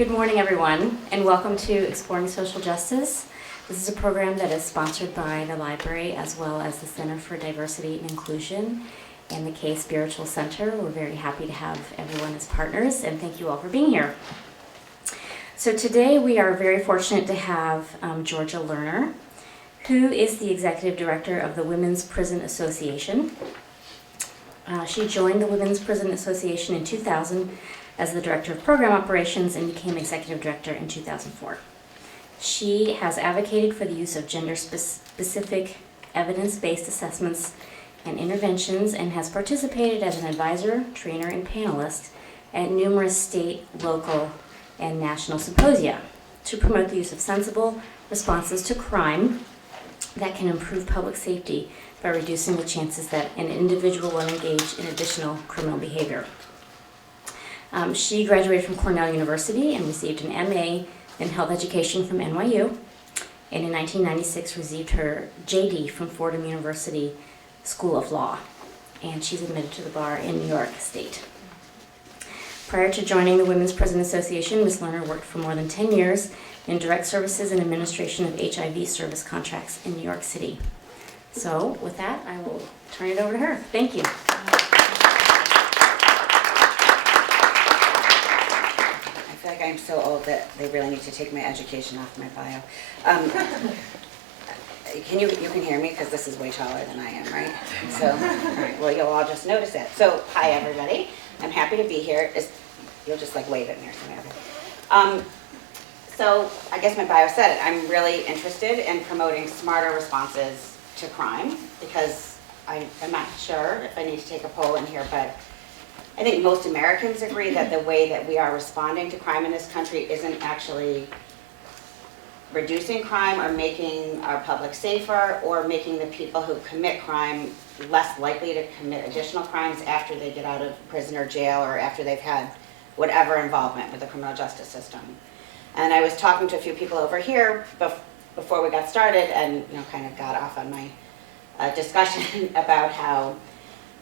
Good morning, everyone, and welcome to Exploring Social Justice. This is a program that is sponsored by the library as well as the Center for Diversity and Inclusion and the K Spiritual Center. We're very happy to have everyone as partners, and thank you all for being here. So today we are very fortunate to have Georgia Lerner, who is the Executive Director of the Women's Prison Association. She joined the Women's Prison Association in 2000 as the Director of Program Operations and became Executive Director in 2004. She has advocated for the use of gender-specific evidence-based assessments and interventions and has participated as an advisor, trainer, and panelist at numerous state, local, and national symposia to promote the use of sensible responses to crime that can improve public safety by reducing the chances that an individual will engage in additional criminal behavior. She graduated from Cornell University and received an MA in health education from NYU, and in 1996 received her JD from Fordham University School of Law, and she's admitted to the bar in New York State. Prior to joining the Women's Prison Association, Ms. Lerner worked for more than 10 years in direct services and administration of HIV service contracts in New York City. So with that, I will turn it over to her. Thank you. I feel like I'm so old that they really need to take my education off my bio. You can hear me because this is way taller than I am, right? So, all right, well, you'll all just notice that. So, hi everybody. I'm happy to be here. You'll just like wave at me or something. So, I guess my bio said it. I'm really interested in promoting smarter responses to crime because I'm not sure if I need to take a poll in here, but I think most Americans agree that the way that we are responding to crime in this country isn't actually reducing crime or making our public safer or making the people who commit crime less likely to commit additional crimes after they get out of prison or jail or after they've had whatever involvement with the criminal justice system. And I was talking to a few people over here before we got started and kind of got off on my discussion about how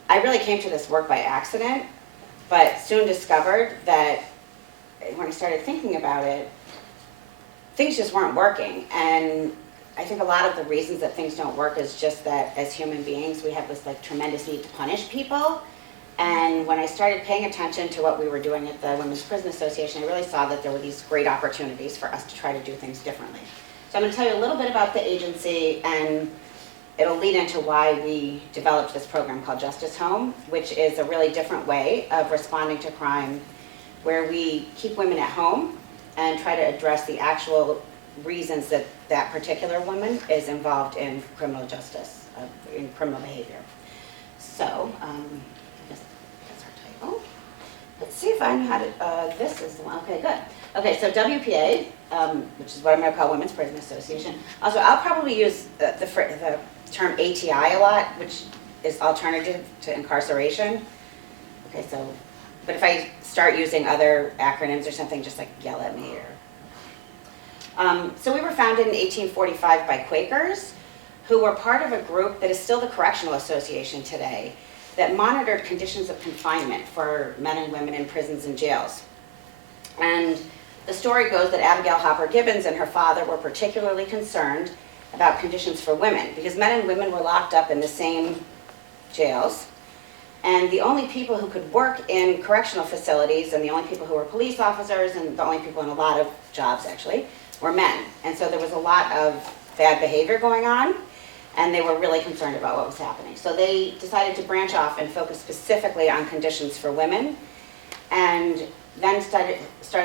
I really came to this work by accident, but soon discovered that when I started thinking about it, things just weren't working. And I think a lot of the reasons that things don't work is just that as human beings, we have this tremendous need to punish people. And when I started paying attention to what we were doing at the Women's Prison Association, I really saw that there were these great opportunities for us to try to do things differently. So I'm going to tell you a little bit about the agency, and it'll lead into why we developed this program called Justice Home, which is a really different way of responding to crime where we keep women at home and try to address the actual reasons that that particular woman is involved in criminal justice, in criminal behavior. So, that's our title. Let's see if I know how to, this is the one, okay, good. Okay, so WPA, which is what I'm gonna call Women's Prison Association. Also, I'll probably use the term ATI a lot, which is alternative to incarceration. Okay, so, but if I start using other acronyms or something, just yell at me. So we were founded in 1845 by Quakers, who were part of a group that is still the Correctional Association today, that monitored conditions of confinement for men and women in prisons and jails. And the story goes that Abigail Hopper Gibbons and her father were particularly concerned about conditions for women, because men and women were locked up in the same jails. And the only people who could work in correctional facilities, and the only people who were police officers, and the only people in a lot of jobs actually, were men. And so there was a lot of bad behavior going on, and they were really concerned about what was happening. So they decided to branch off and focus specifically on conditions for women, and then started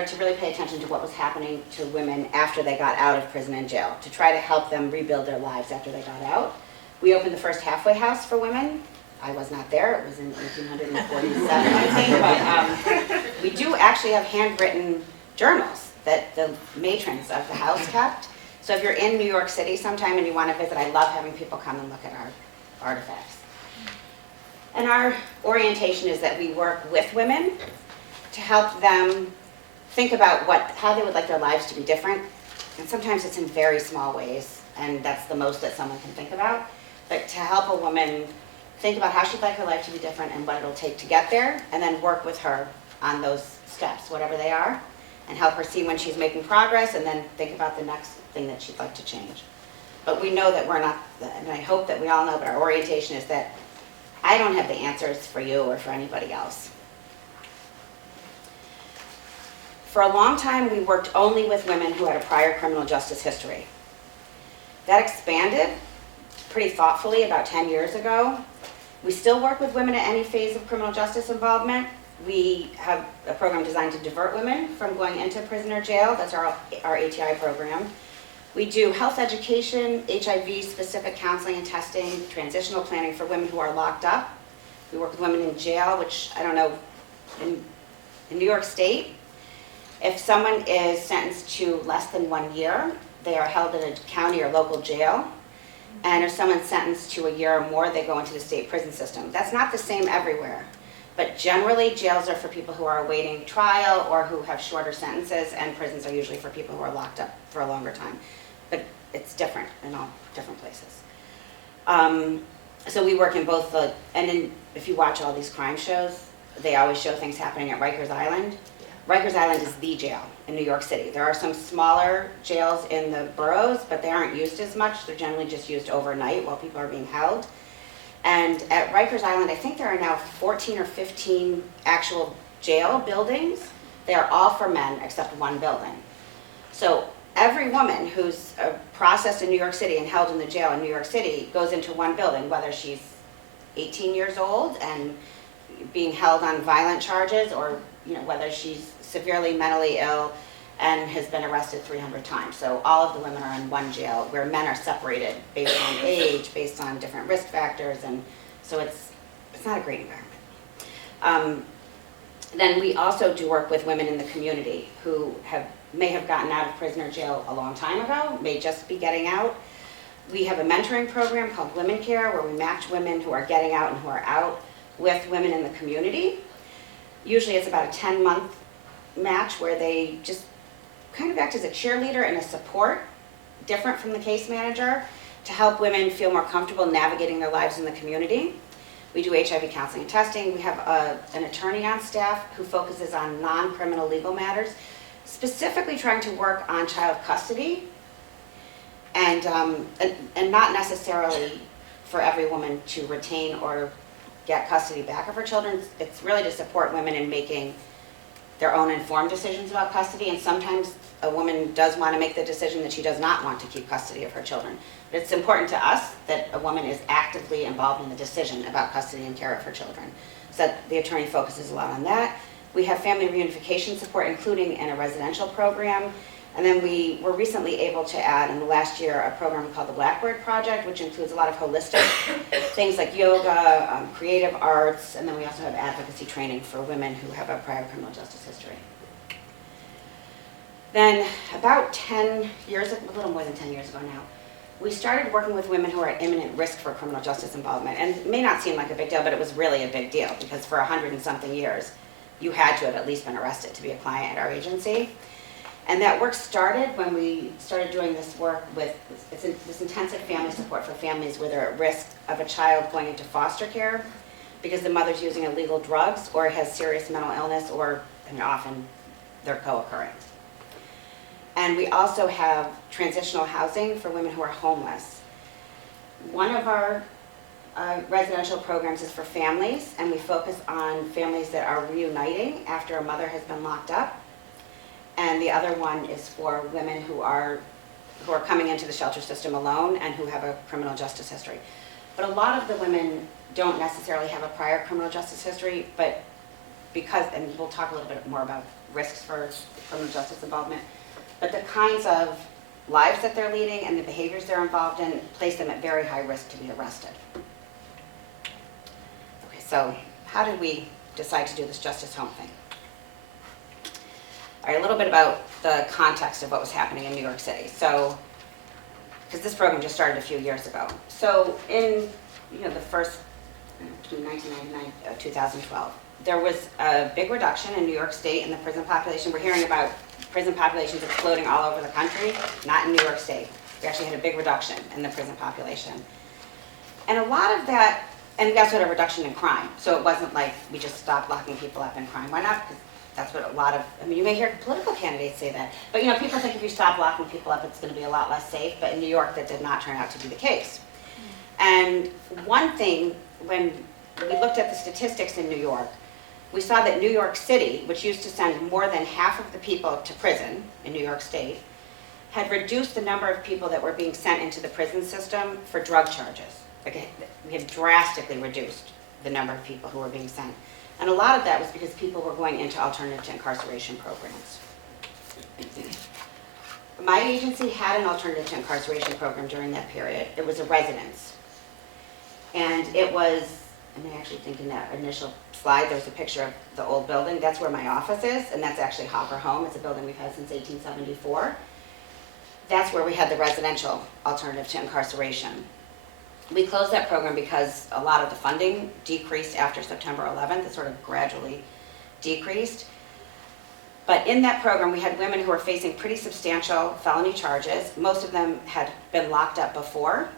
to really pay attention to what was happening to women after they got out of prison and jail, to try to help them rebuild their lives after they got out. We opened the first halfway house for women. I was not there, it was in 1847, I think, but we do actually have handwritten journals that the matrons of the house kept. So if you're in New York City sometime and you want to visit, I love having people come and look at our artifacts. And our orientation is that we work with women to help them think about how they would like their lives to be different. And sometimes it's in very small ways, and that's the most that someone can think about. But to help a woman think about how she'd like her life to be different and what it'll take to get there, and then work with her on those steps, whatever they are. and help her see when she's making progress, and then think about the next thing that she'd like to change. But we know that we're not, and I hope that we all know, but our orientation is that I don't have the answers for you or for anybody else. For a long time, we worked only with women who had a prior criminal justice history. That expanded pretty thoughtfully about 10 years ago. We still work with women at any phase of criminal justice involvement. We have a program designed to divert women from going into prison or jail. That's our ATI program. We do health education, HIV-specific counseling and testing, transitional planning for women who are locked up. We work with women in jail, which I don't know, in New York State, if someone is sentenced to less than 1 year, they are held in a county or local jail. And if someone's sentenced to a year or more, they go into the state prison system. That's not the same everywhere. But generally, jails are for people who are awaiting trial or who have shorter sentences, and prisons are usually for people who are locked up for a longer time. But it's different in all different places. So we work in both if you watch all these crime shows, they always show things happening at Rikers Island. Rikers Island is the jail in New York City. There are some smaller jails in the boroughs, but they aren't used as much. They're generally just used overnight while people are being held. And at Rikers Island, I think there are now 14 or 15 actual jail buildings. They are all for men except one building. So every woman who's processed in New York City and held in the jail in New York City goes into one building, whether she's 18 years old and being held on violent charges, or whether she's severely mentally ill and has been arrested 300 times. So all of the women are in one jail, where men are separated based on age, based on different risk factors, and so it's not a great environment. Then we also do work with women in the community who may have gotten out of prison or jail a long time ago, may just be getting out. We have a mentoring program called Women Care, where we match women who are getting out and who are out with women in the community. Usually it's about a 10-month match where they just kind of act as a cheerleader and a support, different from the case manager, to help women feel more comfortable navigating their lives in the community. We do HIV counseling and testing. We have an attorney on staff who focuses on non-criminal legal matters, specifically trying to work on child custody, and not necessarily for every woman to retain or get custody back of her children. It's really to support women in making their own informed decisions about custody, and sometimes a woman does want to make the decision that she does not want to keep custody of her children. But it's important to us that a woman is actively involved in the decision about custody and care of her children. So the attorney focuses a lot on that. We have family reunification support, including in a residential program. And then we were recently able to add in the last year a program called the Blackbird Project, which includes a lot of holistic things like yoga, creative arts, and then we also have advocacy training for women who have a prior criminal justice history. Then about 10 years, a little more than 10 years ago now, we started working with women who are at imminent risk for criminal justice involvement. And it may not seem like a big deal, but it was really a big deal, because for 100 and something years, you had to have at least been arrested to be a client at our agency. And that work started when we started doing this work with this intensive family support for families where they're at risk of a child going into foster care because the mother's using illegal drugs or has serious mental illness, or often they're co-occurring. And we also have transitional housing for women who are homeless. One of our residential programs is for families, and we focus on families that are reuniting after a mother has been locked up. And the other one is for women who are coming into the shelter system alone and who have a criminal justice history. But a lot of the women don't necessarily have a prior criminal justice history, but because, and we'll talk a little bit more about risks for criminal justice involvement, but the kinds of lives that they're leading and the behaviors they're involved in place them at very high risk to be arrested. Okay, so how did we decide to do this Justice Home thing? All right, a little bit about the context of what was happening in New York City. So, because this program just started a few years ago. So in the first, between 1999 and 2012, there was a big reduction in New York State in the prison population. We're hearing about prison populations exploding all over the country, not in New York State. We actually had a big reduction in the prison population. And a lot of that, and we also had a reduction in crime. So it wasn't like we just stopped locking people up in crime. Why not? Because That's what a lot of, I mean, you may hear political candidates say that. But, you know, people think if you stop locking people up, it's going to be a lot less safe. But in New York, that did not turn out to be the case. And one thing, when we looked at the statistics in New York, we saw that New York City, which used to send more than half of the people to prison in New York State, had reduced the number of people that were being sent into the prison system for drug charges. Like, we had drastically reduced the number of people who were being sent. And a lot of that was because people were going into alternative to incarceration programs. My agency had an alternative to incarceration program during that period. It was a residence. And it was, I'm actually thinking that initial slide, there was a picture of the old building. That's where my office is, and that's actually Hopper Home. It's a building we've had since 1874. That's where we had the residential alternative to incarceration. We closed that program because a lot of the funding decreased after September 11th. It sort of gradually decreased. But in that program, we had women who were facing pretty substantial felony charges. Most of them had been locked up before.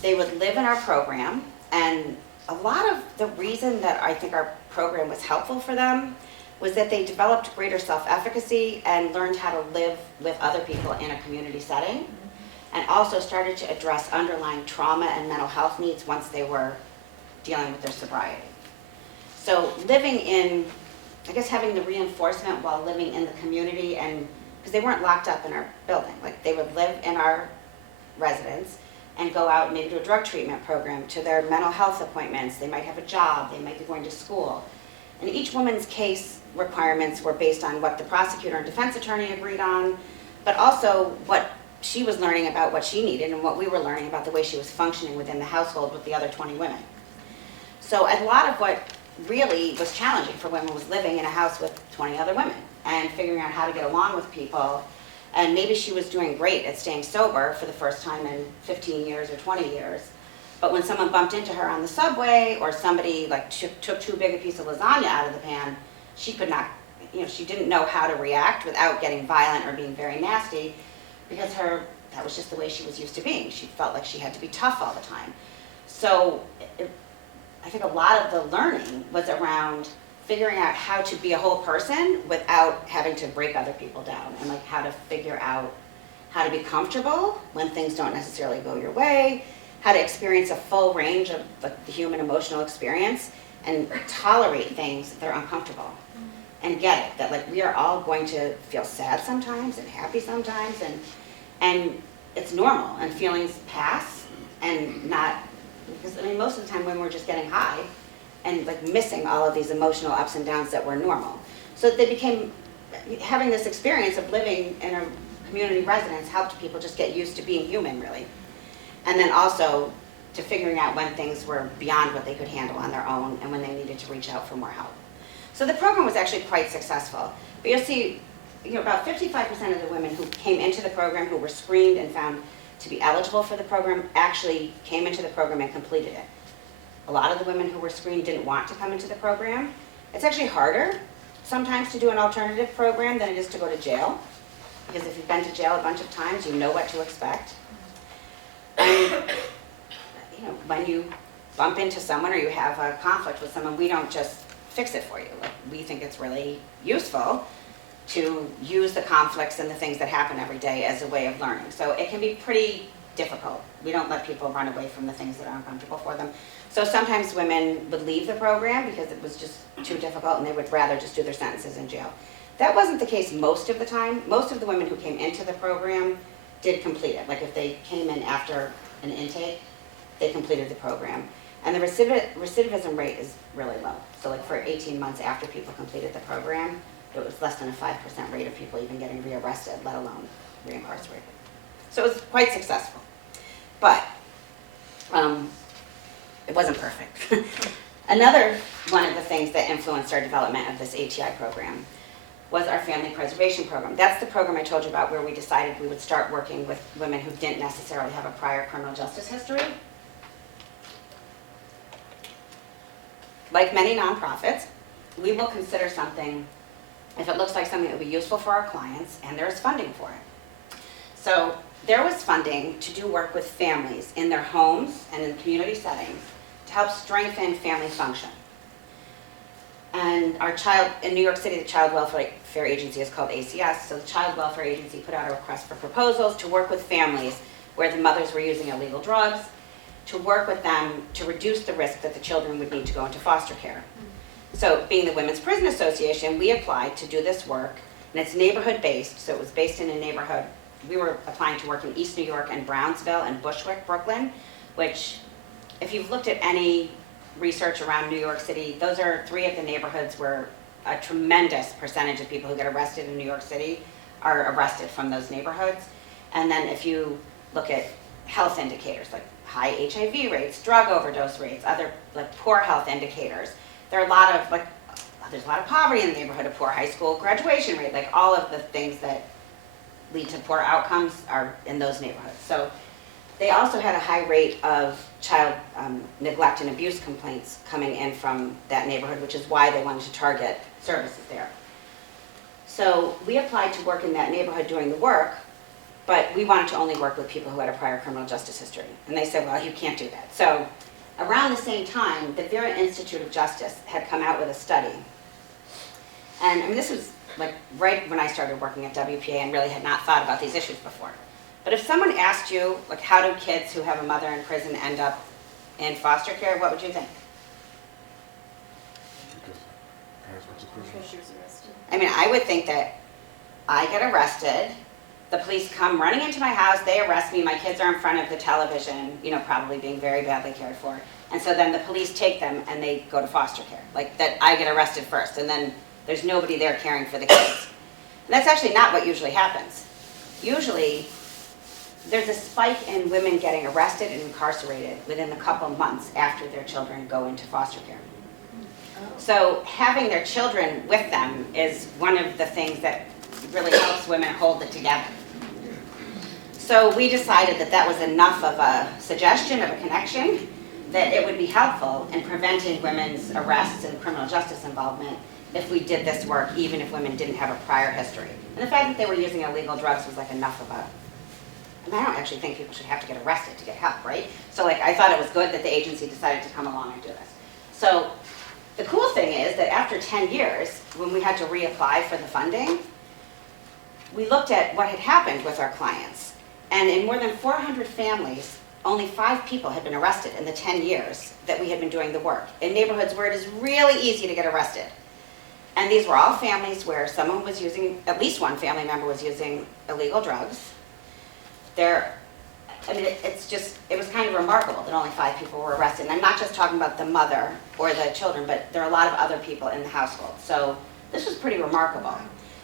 They would live in our program, and a lot of the reason that I think our program was helpful for them was that they developed greater self-efficacy and learned how to live with other people in a community setting, and also started to address underlying trauma and mental health needs once they were dealing with their sobriety. So living in, I guess having the reinforcement while living in the community, and because they weren't locked up in our building, like they would live in our residence and go out maybe to a drug treatment program, to their mental health appointments. They might have a job, they might be going to school. And each woman's case requirements were based on what the prosecutor and defense attorney agreed on, but also what she was learning about what she needed and what we were learning about the way she was functioning within the household with the other 20 women. So a lot of what really was challenging for women was living in a house with 20 other women and figuring out how to get along with people. And maybe she was doing great at staying sober for the first time in 15 years or 20 years. But when someone bumped into her on the subway, or somebody like took too big a piece of lasagna out of the pan, she could not, you know, she didn't know how to react without getting violent or being very nasty, because that was just the way she was used to being. She felt like she had to be tough all the time. So I think a lot of the learning was around figuring out how to be a whole person without having to break other people down, and like how to figure out how to be comfortable when things don't necessarily go your way, how to experience a full range of the human emotional experience and tolerate things that are uncomfortable, and get it, that like we are all going to feel sad sometimes and happy sometimes, and it's normal, and feelings pass, and not, because I mean most of the time when we're just getting high and like missing all of these emotional ups and downs that were normal. So they became, having this experience of living in a community residence helped people just get used to being human, really. And then also to figuring out when things were beyond what they could handle on their own and when they needed to reach out for more help. So the program was actually quite successful. But you'll see, you know, about 55% of the women who came into the program, who were screened and found to be eligible for the program, actually came into the program and completed it. A lot of the women who were screened didn't want to come into the program. It's actually harder sometimes to do an alternative program than it is to go to jail, because if you've been to jail a bunch of times, you know what to expect. And you know, when you bump into someone or you have a conflict with someone, we don't just fix it for you. Like, we think it's really useful to use the conflicts and the things that happen every day as a way of learning. So it can be pretty difficult. We don't let people run away from the things that are uncomfortable for them. So sometimes women would leave the program because it was just too difficult and they would rather just do their sentences in jail. That wasn't the case most of the time. Most of the women who came into the program did complete it. Like if they came in after an intake, they completed the program. And the recidivism rate is really low. So like for 18 months after people completed the program, it was less than a 5% rate of people even getting rearrested, let alone reincarcerated. So it was quite successful. But it wasn't perfect. Another one of the things that influenced our development of this ATI program was our family preservation program. That's the program I told you about where we decided we would start working with women who didn't necessarily have a prior criminal justice history. Like many nonprofits, we will consider something if it looks like something that would be useful for our clients and there's funding for it. So there was funding to do work with families in their homes and in community settings to help strengthen family function. And our child, in New York City, the Child Welfare Agency is called ACS. So the Child Welfare Agency put out a request for proposals to work with families where the mothers were using illegal drugs, to work with them to reduce the risk that the children would need to go into foster care. So being the Women's Prison Association, we applied to do this work, and it's neighborhood-based, so it was based in a neighborhood. We were applying to work in East New York and Brownsville and Bushwick, Brooklyn, which, if you've looked at any research around New York City, those are 3 of the neighborhoods where a tremendous percentage of people who get arrested in New York City are arrested from those neighborhoods. And then if you look at health indicators like high HIV rates, drug overdose rates, other like poor health indicators, there are a lot of there's a lot of poverty in the neighborhood, a poor high school graduation rate, like all of the things that lead to poor outcomes are in those neighborhoods. So they also had a high rate of child neglect and abuse complaints coming in from that neighborhood, which is why they wanted to target services there. So we applied to work in that neighborhood doing the work, but we wanted to only work with people who had a prior criminal justice history. And they said, well, you can't do that. So around the same time, the Vera Institute of Justice had come out with a study. And I mean, this was like right when I started working at WPA and really had not thought about these issues before. But if someone asked you, like, how do kids who have a mother in prison end up in foster care, what would you think? Because she was arrested. I mean, I would think that I get arrested, the police come running into my house, they arrest me, my kids are in front of the television, you know, probably being very badly cared for. And so then the police take them and they go to foster care. Like that I get arrested first and then there's nobody there caring for the kids. And that's actually not what usually happens. Usually, there's a spike in women getting arrested and incarcerated within a couple months after their children go into foster care. So having their children with them is one of the things that really helps women hold it together. So we decided that that was enough of a suggestion, of a connection, that it would be helpful in preventing women's arrests and criminal justice involvement if we did this work, even if women didn't have a prior history. And the fact that they were using illegal drugs was like enough of a, and I don't actually think people should have to get arrested to get help, right? So like I thought it was good that the agency decided to come along and do this. So the cool thing is that after 10 years, when we had to reapply for the funding, we looked at what had happened with our clients. And in more than 400 families, only 5 people had been arrested in the 10 years that we had been doing the work, in neighborhoods where it is really easy to get arrested. And these were all families where someone was using, at least one family member was using illegal drugs. It was kind of remarkable that only 5 people were arrested. And I'm not just talking about the mother or the children, but there are a lot of other people in the household. So this was pretty remarkable.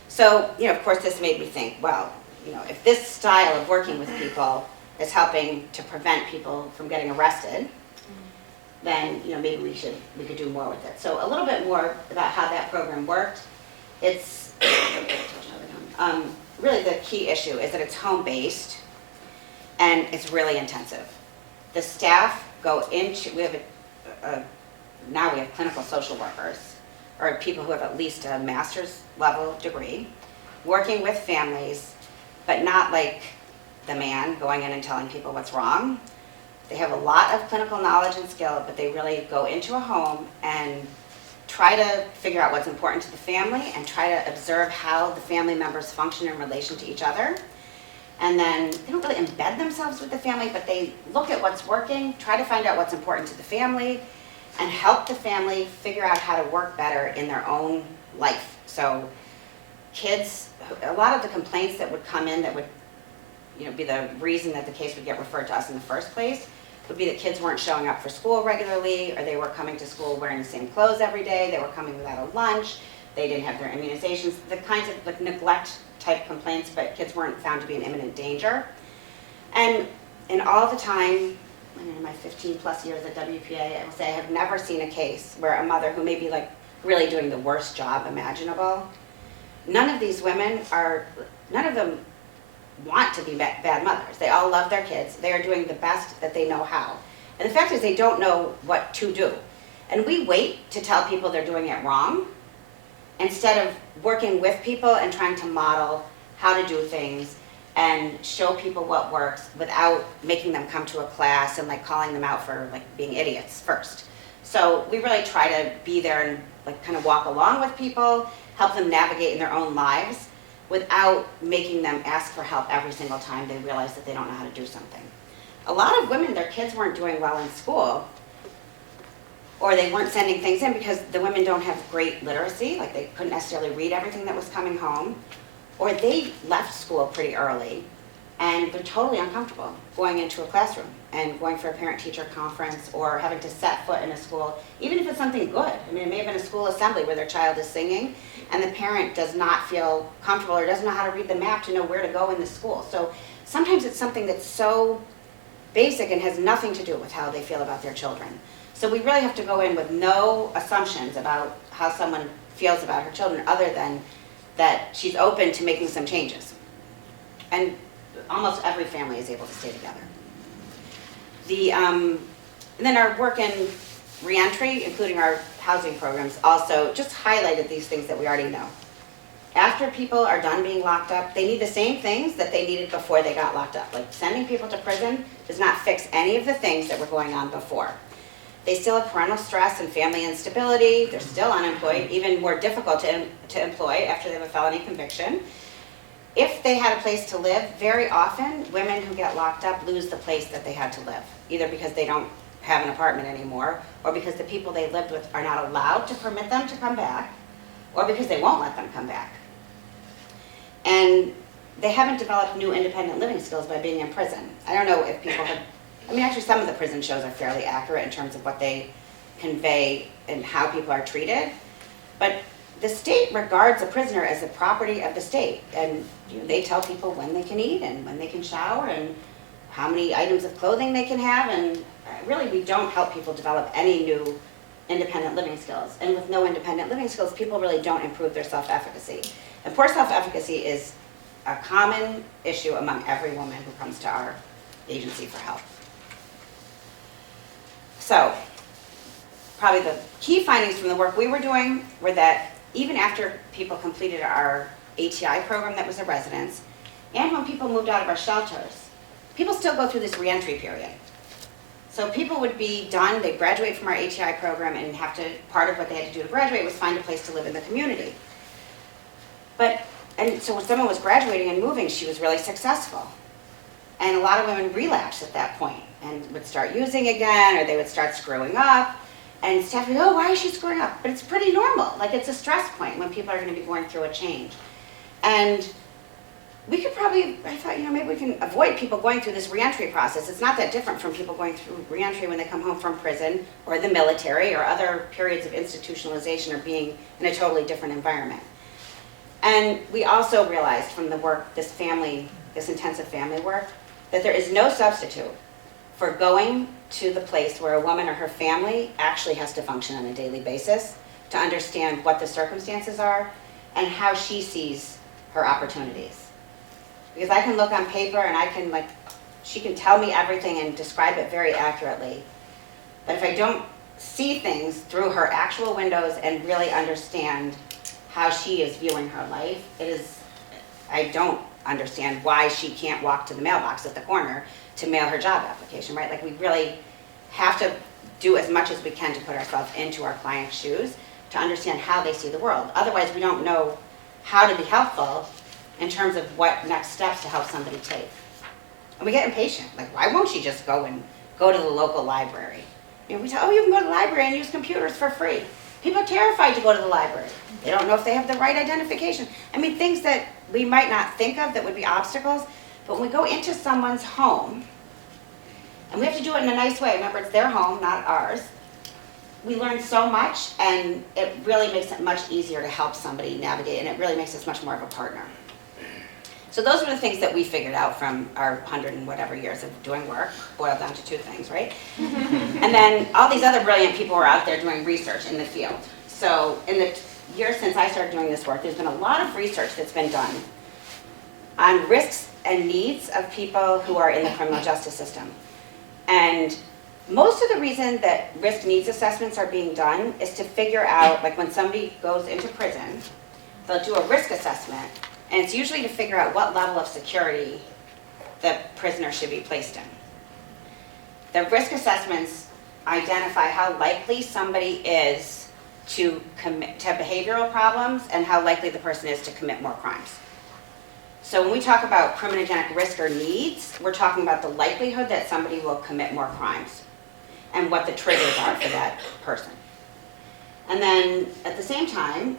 So, you know, of course, this made me think, well, you know, if this style of working with people is helping to prevent people from getting arrested, then, you know, maybe we could do more with it. So a little bit more about how that program worked. It's really the key issue is that it's home-based and it's really intensive. The staff go into, now we have clinical social workers, or people who have at least a master's level degree, working with families, but not like the man going in and telling people what's wrong. They have a lot of clinical knowledge and skill, but they really go into a home and try to figure out what's important to the family and try to observe how the family members function in relation to each other. And then they don't really embed themselves with the family, but they look at what's working, try to find out what's important to the family, and help the family figure out how to work better in their own life. So kids, a lot of the complaints that would come in that would, you know, be the reason that the case would get referred to us in the first place would be that kids weren't showing up for school regularly, or they were coming to school wearing the same clothes every day, they were coming without a lunch, they didn't have their immunizations, the kinds of like neglect type complaints, but kids weren't found to be in imminent danger. And in all the time, in my 15 plus years at WPA, I will say I have never seen a case where a mother who may be like really doing the worst job imaginable, none of these women none of them want to be bad mothers. They all love their kids. They are doing the best that they know how. And the fact is they don't know what to do. And we wait to tell people they're doing it wrong instead of working with people and trying to model how to do things and show people what works without making them come to a class and like calling them out for like being idiots first. So we really try to be there and like kind of walk along with people, help them navigate in their own lives without making them ask for help every single time they realize that they don't know how to do something. A lot of women, their kids weren't doing well in school, or they weren't sending things in because the women don't have great literacy, like they couldn't necessarily read everything that was coming home, or they left school pretty early and they're totally uncomfortable going into a classroom and going for a parent-teacher conference or having to set foot in a school, even if it's something good. I mean, it may have been a school assembly where their child is singing and the parent does not feel comfortable or doesn't know how to read the map to know where to go in the school. So sometimes it's something that's so basic and has nothing to do with how they feel about their children. So we really have to go in with no assumptions about how someone feels about her children other than that she's open to making some changes. And almost every family is able to stay together. And then our work in reentry, including our housing programs, also just highlighted these things that we already know. After people are done being locked up, they need the same things that they needed before they got locked up. Like sending people to prison does not fix any of the things that were going on before. They still have parental stress and family instability. They're still unemployed, even more difficult to employ after they have a felony conviction. If they had a place to live, very often women who get locked up lose the place that they had to live, either because they don't have an apartment anymore, or because the people they lived with are not allowed to permit them to come back, or because they won't let them come back. And they haven't developed new independent living skills by being in prison. I don't know if people have, I mean, actually some of the prison shows are fairly accurate in terms of what they convey and how people are treated, but the state regards a prisoner as a property of the state, and they tell people when they can eat and when they can shower and how many items of clothing they can have, and really we don't help people develop any new independent living skills. And with no independent living skills, people really don't improve their self-efficacy. And poor self-efficacy is a common issue among every woman who comes to our agency for help. So, probably the key findings from the work we were doing were that even after people completed our ATI program that was a residence, and when people moved out of our shelters, people still go through this reentry period. So people would be done, they'd graduate from our ATI program and have to, part of what they had to do to graduate was find a place to live in the community. And so when someone was graduating and moving, she was really successful. And a lot of women relapsed at that point and would start using again, or they would start screwing up. And staff would go, oh, why is she screwing up? But it's pretty normal. Like, it's a stress point when people are going to be going through a change. And we could probably, I thought, maybe we can avoid people going through this reentry process. It's not that different from people going through reentry when they come home from prison or the military or other periods of institutionalization or being in a totally different environment. And we also realized from the work, this intensive family work, that there is no substitute for going to the place where a woman or her family actually has to function on a daily basis to understand what the circumstances are and how she sees her opportunities. Because I can look on paper and she can tell me everything and describe it very accurately. But if I don't see things through her actual windows and really understand how she is viewing her life, I don't understand why she can't walk to the mailbox at the corner to mail her job application, right? Like, we really have to do as much as we can to put ourselves into our clients' shoes to understand how they see the world. Otherwise, we don't know how to be helpful in terms of what next steps to help somebody take. And we get impatient. Like, why won't she just go to the local library? We tell, oh, you can go to the library and use computers for free. People are terrified to go to the library. They don't know if they have the right identification. I mean, things that we might not think of that would be obstacles, but when we go into someone's home, and we have to do it in a nice way, remember, it's their home, not ours, we learn so much, and it really makes it much easier to help somebody navigate, and it really makes us much more of a partner. So those were the things that we figured out from our 100 and whatever years of doing work, boiled down to two things, right? And then all these other brilliant people were out there doing research in the field. So in the years since I started doing this work, there's been a lot of research that's been done on risks and needs of people who are in the criminal justice system. And most of the reason that risk needs assessments are being done is to figure out, like when somebody goes into prison, they'll do a risk assessment, and it's usually to figure out what level of security the prisoner should be placed in. The risk assessments identify how likely somebody is to commit to behavioral problems and how likely the person is to commit more crimes. So when we talk about criminogenic risk or needs, we're talking about the likelihood that somebody will commit more crimes and what the triggers are for that person. And then at the same time,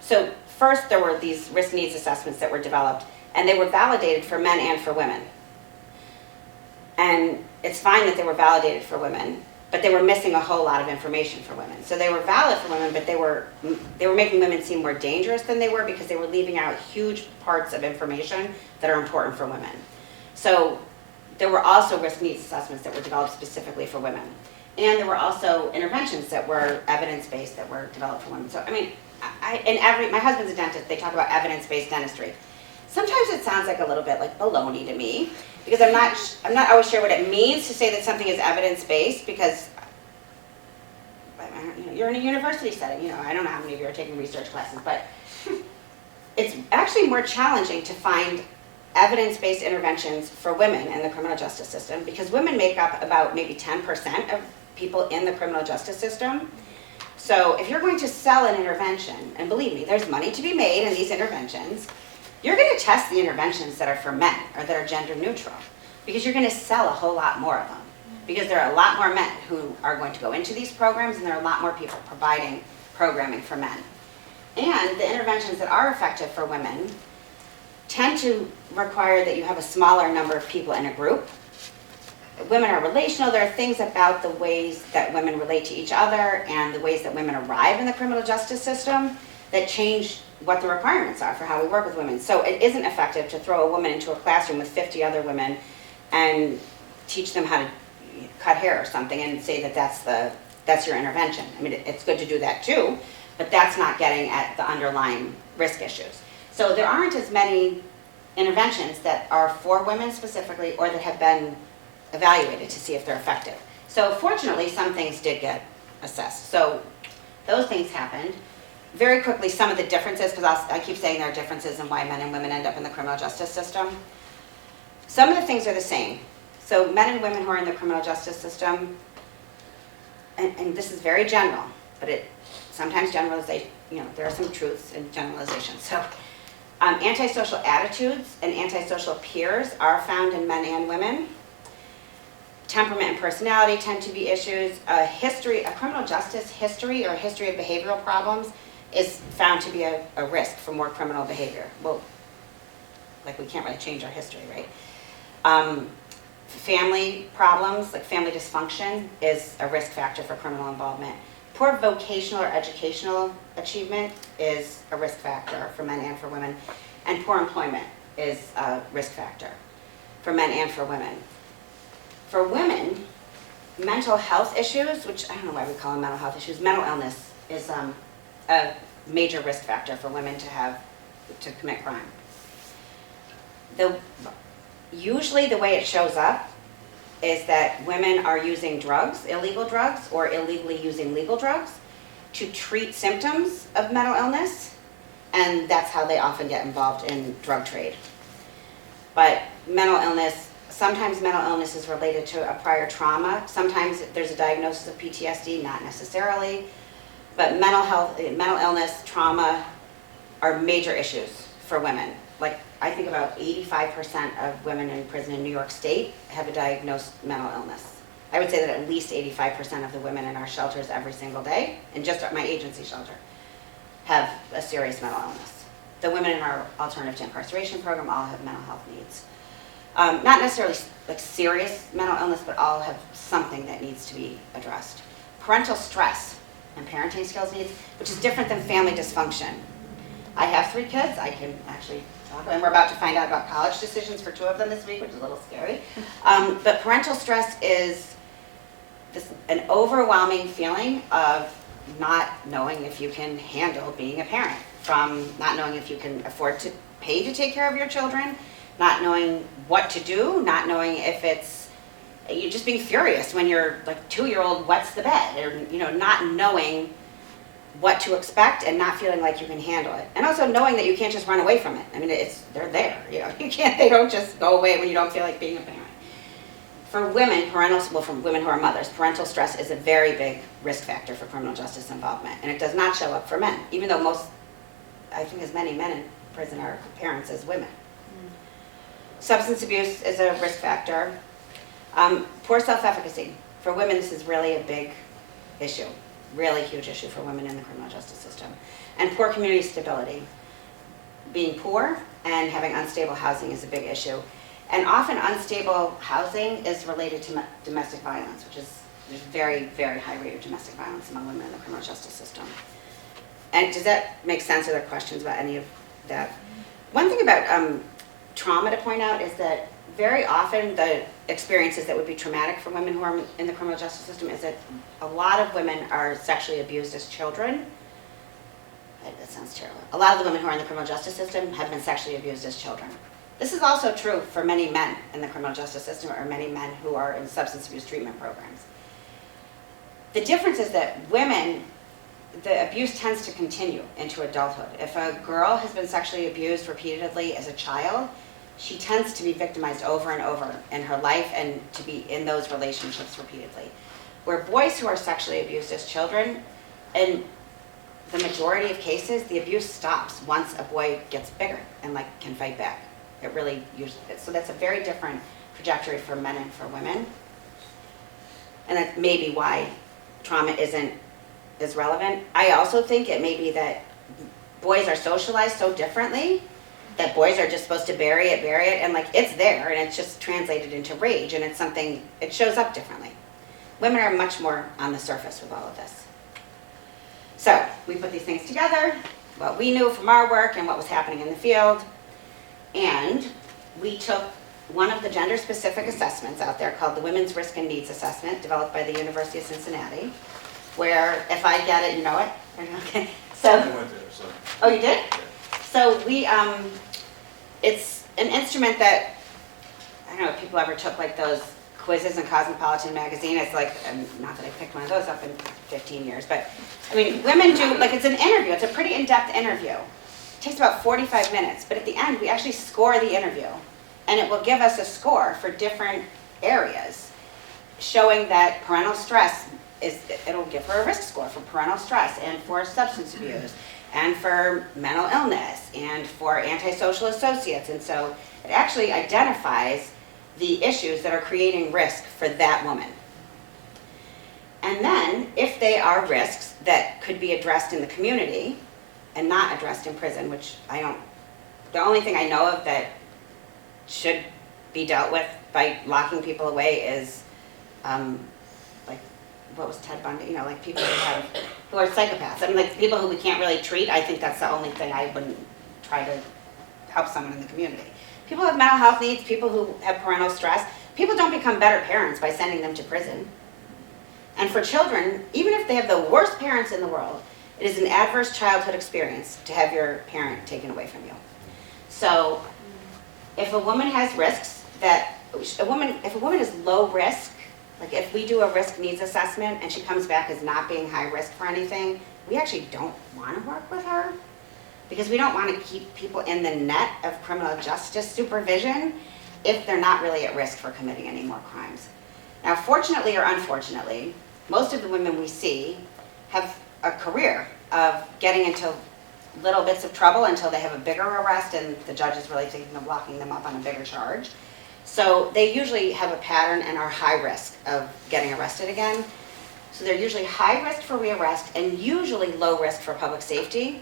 so first there were these risk needs assessments that were developed, and they were validated for men and for women. And it's fine that they were validated for women, but they were missing a whole lot of information for women. So they were valid for women, but they were making women seem more dangerous than they were because they were leaving out huge parts of information that are important for women. So there were also risk needs assessments that were developed specifically for women. And there were also interventions that were evidence-based that were developed for women. So I mean, my husband's a dentist, they talk about evidence-based dentistry. Sometimes it sounds like a little bit like baloney to me, because I'm not always sure what it means to say that something is evidence-based, because you're in a university setting, I don't know how many of you are taking research classes, but it's actually more challenging to find evidence-based interventions for women in the criminal justice system, because women make up about maybe 10% of people in the criminal justice system. So if you're going to sell an intervention, and believe me, there's money to be made in these interventions, you're going to test the interventions that are for men or that are gender neutral, because you're going to sell a whole lot more of them, because there are a lot more men who are going to go into these programs, and there are a lot more people providing programming for men. And the interventions that are effective for women tend to require that you have a smaller number of people in a group. Women are relational. There are things about the ways that women relate to each other and the ways that women arrive in the criminal justice system that change what the requirements are for how we work with women. So it isn't effective to throw a woman into a classroom with 50 other women and teach them how to cut hair or something and say that that's your intervention. I mean, it's good to do that too, but that's not getting at the underlying risk issues. So there aren't as many interventions that are for women specifically or that have been evaluated to see if they're effective. So fortunately, some things did get assessed. So those things happened. Very quickly, some of the differences, because I keep saying there are differences in why men and women end up in the criminal justice system. Some of the things are the same. So men and women who are in the criminal justice system, and this is very general, but sometimes generalization, there are some truths in generalizations. So antisocial attitudes and antisocial peers are found in men and women. Temperament and personality tend to be issues. A criminal justice history or a history of behavioral problems is found to be a risk for more criminal behavior. Well, like we can't really change our history, right? Family problems, like family dysfunction, is a risk factor for criminal involvement. Poor vocational or educational achievement is a risk factor for men and for women. And poor employment is a risk factor for men and for women. For women, mental health issues, which I don't know why we call them mental health issues, mental illness is a major risk factor for women to commit crime. Usually the way it shows up is that women are using drugs, illegal drugs, or illegally using legal drugs to treat symptoms of mental illness, and that's how they often get involved in drug trade. But sometimes mental illness is related to a prior trauma. Sometimes there's a diagnosis of PTSD, not necessarily. But mental illness, trauma are major issues for women. Like, I think about 85% of women in prison in New York State have a diagnosed mental illness. I would say that at least 85% of the women in our shelters every single day, and just my agency shelter, have a serious mental illness. The women in our alternative to incarceration program all have mental health needs. Not necessarily like serious mental illness, but all have something that needs to be addressed. Parental stress and parenting skills needs, which is different than family dysfunction. I have 3 kids. I can actually talk, and we're about to find out about college decisions for 2 of them this week, which is a little scary. But parental stress is an overwhelming feeling of not knowing if you can handle being a parent, from not knowing if you can afford to pay to take care of your children, not knowing what to do, not knowing if you're just being furious when your 2-year-old wets the bed, or not knowing what to expect and not feeling like you can handle it, and also knowing that you can't just run away from it. I mean, they're there. You can't. They don't just go away when you don't feel like being a parent. for women, for women who are mothers, parental stress is a very big risk factor for criminal justice involvement, and it does not show up for men, even though most, I think as many men in prison are parents as women. Substance abuse is a risk factor. Poor self-efficacy. For women, this is really a big issue, really huge issue for women in the criminal justice system. And poor community stability. Being poor and having unstable housing is a big issue. And often unstable housing is related to domestic violence, which is, there's a very, very high rate of domestic violence among women in the criminal justice system. And does that make sense? Are there questions about any of that? One thing about trauma to point out is that very often the experiences that would be traumatic for women who are in the criminal justice system is that a lot of women are sexually abused as children. That sounds terrible. A lot of the women who are in the criminal justice system have been sexually abused as children. This is also true for many men in the criminal justice system, or many men who are in substance abuse treatment programs. The difference is that women, the abuse tends to continue into adulthood. If a girl has been sexually abused repeatedly as a child, she tends to be victimized over and over in her life and to be in those relationships repeatedly. Where boys who are sexually abused as children, in the majority of cases, the abuse stops once a boy gets bigger and can fight back. It really usually is. So that's a very different trajectory for men and for women. And that's maybe why trauma isn't as relevant. I also think it may be that boys are socialized so differently that boys are just supposed to bury it, and it's there, and it's just translated into rage, and it's something, it shows up differently. Women are much more on the surface with all of this. So, we put these things together, what we knew from our work and what was happening in the field, and we took one of the gender-specific assessments out there called the Women's Risk and Needs Assessment, developed by the University of Cincinnati, where, if I get it, you know it? Okay. So, I went there, so. Oh, you did? Yeah. So we, it's an instrument that, I don't know if people ever took those quizzes in Cosmopolitan magazine. It's not that I picked one of those up in 15 years, but I mean, women do, it's an interview. It's a pretty in-depth interview. It takes about 45 minutes, but at the end, we actually score the interview, and it will give us a score for different areas, showing that parental stress it'll give her a risk score for parental stress and for substance abuse and for mental illness and for antisocial associates. And so it actually identifies the issues that are creating risk for that woman. And then, if they are risks that could be addressed in the community and not addressed in prison, which the only thing I know of that should be dealt with by locking people away is what was Ted Bundy? People who are psychopaths. I mean, people who we can't really treat. I think that's the only thing I wouldn't try to help someone in the community. People who have mental health needs, people who have parental stress, people don't become better parents by sending them to prison. And for children, even if they have the worst parents in the world, it is an adverse childhood experience to have your parent taken away from you. So, if a woman has risks if a woman is low risk, if we do a risk needs assessment and she comes back as not being high risk for anything, we actually don't want to work with her because we don't want to keep people in the net of criminal justice supervision if they're not really at risk for committing any more crimes. Now, fortunately or unfortunately, most of the women we see have a career of getting into little bits of trouble until they have a bigger arrest and the judge is really thinking of locking them up on a bigger charge. So they usually have a pattern and are high risk of getting arrested again. So they're usually high risk for rearrest and usually low risk for public safety.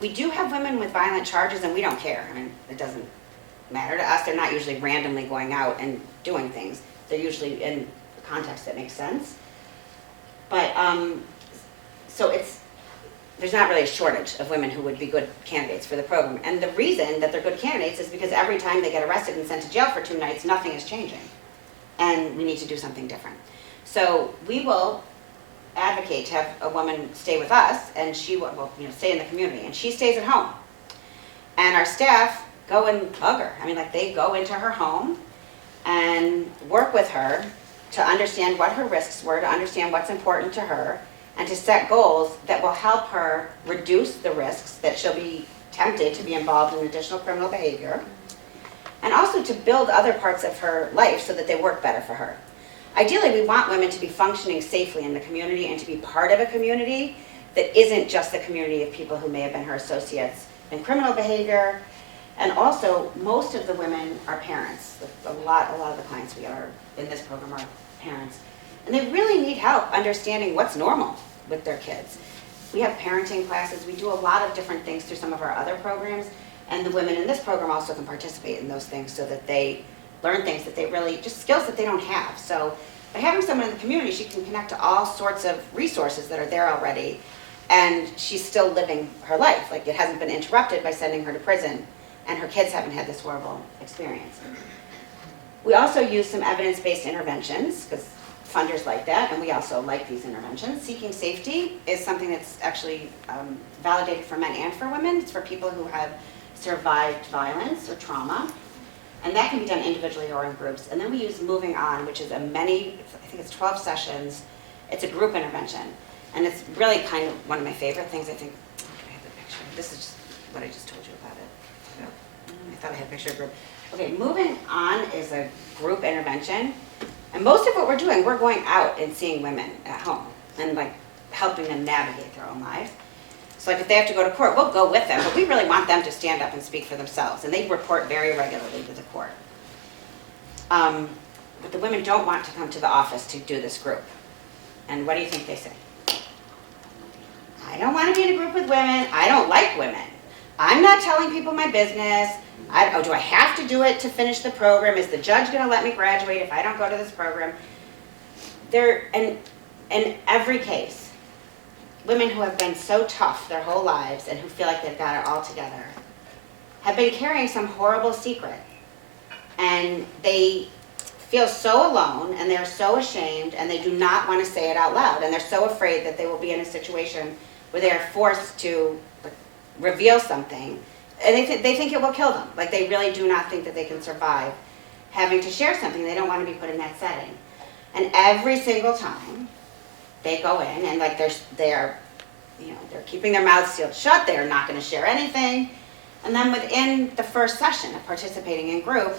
We do have women with violent charges and we don't care. I mean, it doesn't matter to us. They're not usually randomly going out and doing things. They're usually in a context that makes sense. But, so there's not really a shortage of women who would be good candidates for the program. And the reason that they're good candidates is because every time they get arrested and sent to jail for 2 nights, nothing is changing. And we need to do something different. So we will advocate to have a woman stay with us, and she will stay in the community, and she stays at home. And our staff go and bug her. I mean, they go into her home and work with her to understand what her risks were, to understand what's important to her, and to set goals that will help her reduce the risks that she'll be tempted to be involved in additional criminal behavior, and also to build other parts of her life so that they work better for her. Ideally, we want women to be functioning safely in the community and to be part of a community that isn't just the community of people who may have been her associates in criminal behavior. And also, most of the women are parents. A lot of the clients we are in this program are parents. And they really need help understanding what's normal with their kids. We have parenting classes. We do a lot of different things through some of our other programs. And the women in this program also can participate in those things so that they learn things that they really, just skills that they don't have. So by having someone in the community, she can connect to all sorts of resources that are there already. And she's still living her life. Like, it hasn't been interrupted by sending her to prison. And her kids haven't had this horrible experience. We also use some evidence-based interventions, because funders like that, and we also like these interventions. Seeking safety is something that's actually validated for men and for women. It's for people who have survived violence or trauma. And that can be done individually or in groups. And then we use Moving On, which is I think it's 12 sessions. It's a group intervention. And it's really kind of one of my favorite things. I think, I have the picture. This is just what I just told you about it. I thought I had a picture of group. Okay, Moving On is a group intervention. And most of what we're doing, we're going out and seeing women at home and like helping them navigate their own lives. So like if they have to go to court, we'll go with them, but we really want them to stand up and speak for themselves. And they report very regularly to the court. But the women don't want to come to the office to do this group. And what do you think they say? I don't want to be in a group with women. I don't like women. I'm not telling people my business. Do I have to do it to finish the program? Is the judge going to let me graduate if I don't go to this program? In every case, women who have been so tough their whole lives and who feel like they've got it all together have been carrying some horrible secret. And they feel so alone and they're so ashamed and they do not want to say it out loud. And they're so afraid that they will be in a situation where they are forced to reveal something. And they think it will kill them. Like, they really do not think that they can survive having to share something. They don't want to be put in that setting. And every single time they go in and like they're keeping their mouths sealed shut. They are not going to share anything. And then within the first session of participating in group,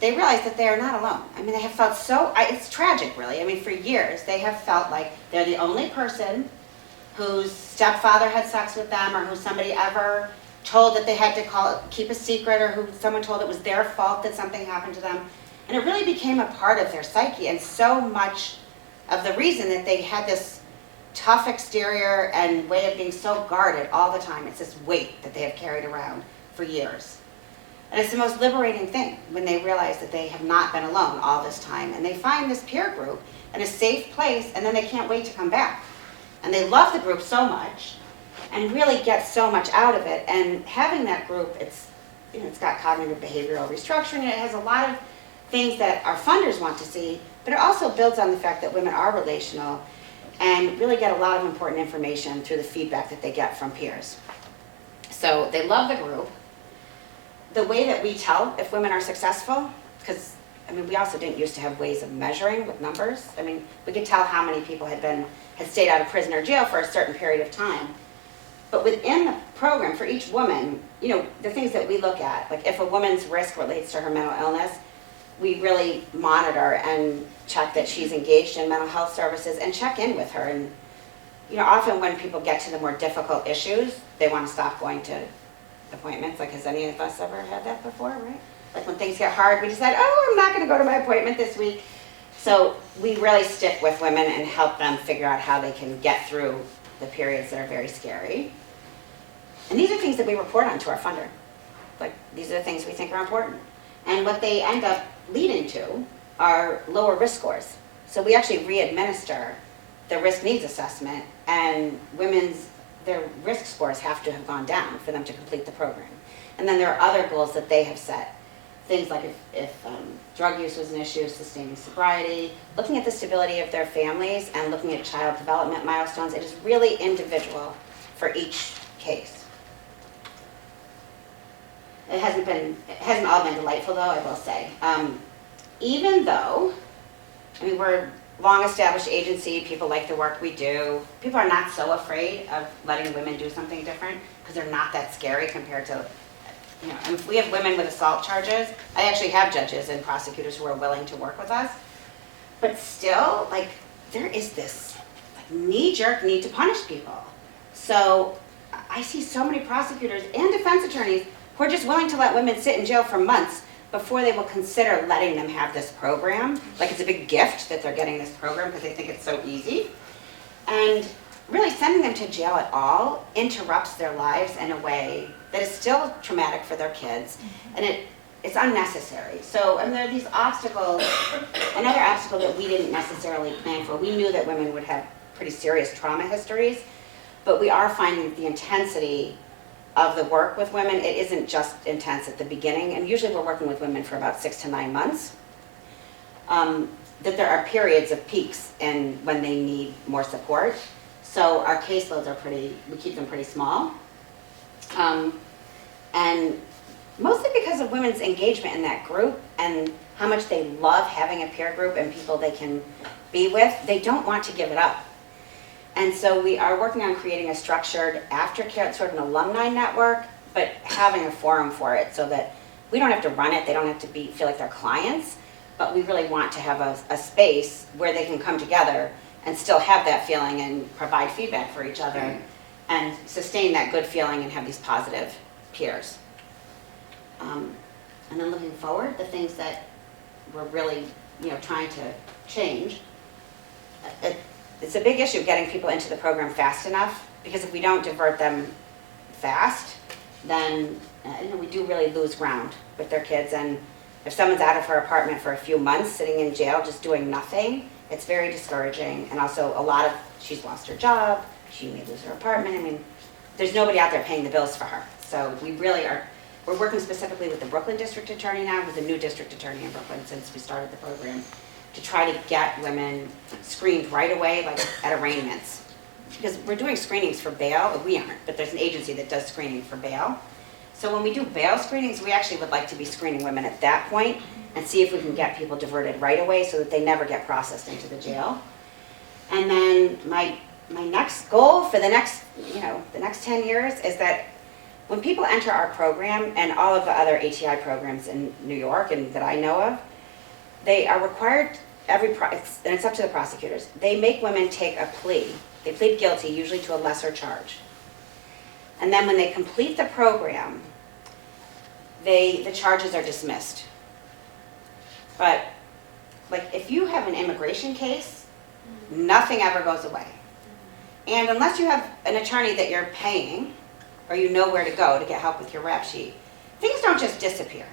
they realize that they are not alone. I mean, they have felt it's tragic, really. I mean, for years, they have felt like they're the only person whose stepfather had sex with them or who somebody ever told that they had to keep a secret, or who someone told it was their fault that something happened to them. And it really became a part of their psyche, and so much of the reason that they had this tough exterior and way of being so guarded all the time. It's this weight that they have carried around for years. And it's the most liberating thing when they realize that they have not been alone all this time, and they find this peer group in a safe place, and then they can't wait to come back. And they love the group so much and really get so much out of it. And having that group, it's got cognitive behavioral restructuring, and it has a lot of things that our funders want to see, but it also builds on the fact that women are relational and really get a lot of important information through the feedback that they get from peers. So they love the group. The way that we tell if women are successful, because we also didn't used to have ways of measuring with numbers. We could tell how many people had stayed out of prison or jail for a certain period of time. But within the program, for each woman, the things that we look at, like if a woman's risk relates to her mental illness, we really monitor and check that she's engaged in mental health services and check in with her. And often when people get to the more difficult issues, they want to stop going to appointments. Like, has any of us ever had that before, right? Like when things get hard, we decide, I'm not going to go to my appointment this week. So we really stick with women and help them figure out how they can get through the periods that are very scary. And these are things that we report on to our funder. Like, these are the things we think are important. And what they end up leading to are lower risk scores. So we actually re-administer the risk needs assessment, and their risk scores have to have gone down for them to complete the program. And then there are other goals that they have set. Things like if drug use was an issue, sustaining sobriety, looking at the stability of their families, and looking at child development milestones. It is really individual for each case. It hasn't all been delightful, though, I will say. Even though, we're a long-established agency, people like the work we do. People are not so afraid of letting women do something different because they're not that scary compared to, you know, and if we have women with assault charges, I actually have judges and prosecutors who are willing to work with us. But still, like, there is this like knee-jerk need to punish people. So I see so many prosecutors and defense attorneys who are just willing to let women sit in jail for months before they will consider letting them have this program. Like, it's a big gift that they're getting this program because they think it's so easy. And really sending them to jail at all interrupts their lives in a way that is still traumatic for their kids, and it's unnecessary. So, and there are these obstacles, another obstacle that we didn't necessarily plan for. We knew that women would have pretty serious trauma histories, but we are finding the intensity of the work with women, it isn't just intense at the beginning, and usually we're working with women for about 6 to 9 months, that there are periods of peaks and when they need more support. So our caseloads are we keep them pretty small. And mostly because of women's engagement in that group and how much they love having a peer group and people they can be with, they don't want to give it up. And so we are working on creating a structured aftercare, sort of an alumni network, but having a forum for it so that we don't have to run it, they don't have to feel like they're clients, but we really want to have a space where they can come together and still have that feeling and provide feedback for each other and sustain that good feeling and have these positive peers. And then looking forward, the things that we're really, trying to change. It's a big issue getting people into the program fast enough, because if we don't divert them fast, then we do really lose ground with their kids. And if someone's out of her apartment for a few months, sitting in jail, just doing nothing, it's very discouraging. And also she's lost her job, she may lose her apartment. I mean, there's nobody out there paying the bills for her. So we're working specifically with the Brooklyn District Attorney now, who's a new district attorney in Brooklyn since we started the program, to try to get women screened right away, like at arraignments. Because we're doing screenings for bail, we aren't, but there's an agency that does screening for bail. So when we do bail screenings, we actually would like to be screening women at that point and see if we can get people diverted right away so that they never get processed into the jail. And then my next goal for the next 10 years is that when people enter our program and all of the other ATI programs in New York and that I know of, they are required, and it's up to the prosecutors, they make women take a plea. They plead guilty, usually to a lesser charge. And then when they complete the program, the charges are dismissed. But like, if you have an immigration case, nothing ever goes away. And unless you have an attorney that you're paying, or you know where to go to get help with your rap sheet, things don't just disappear.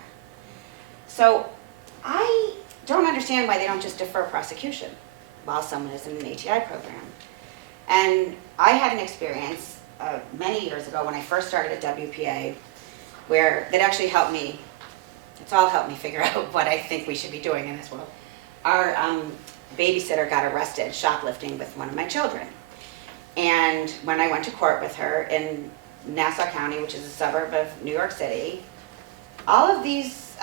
So I don't understand why they don't just defer prosecution while someone is in an ATI program. And I had an experience many years ago when I first started at WPA where that actually helped me. It's all helped me figure out what I think we should be doing in this world. Our babysitter got arrested shoplifting with one of my children. And when I went to court with her in Nassau County, which is a suburb of New York City, all of these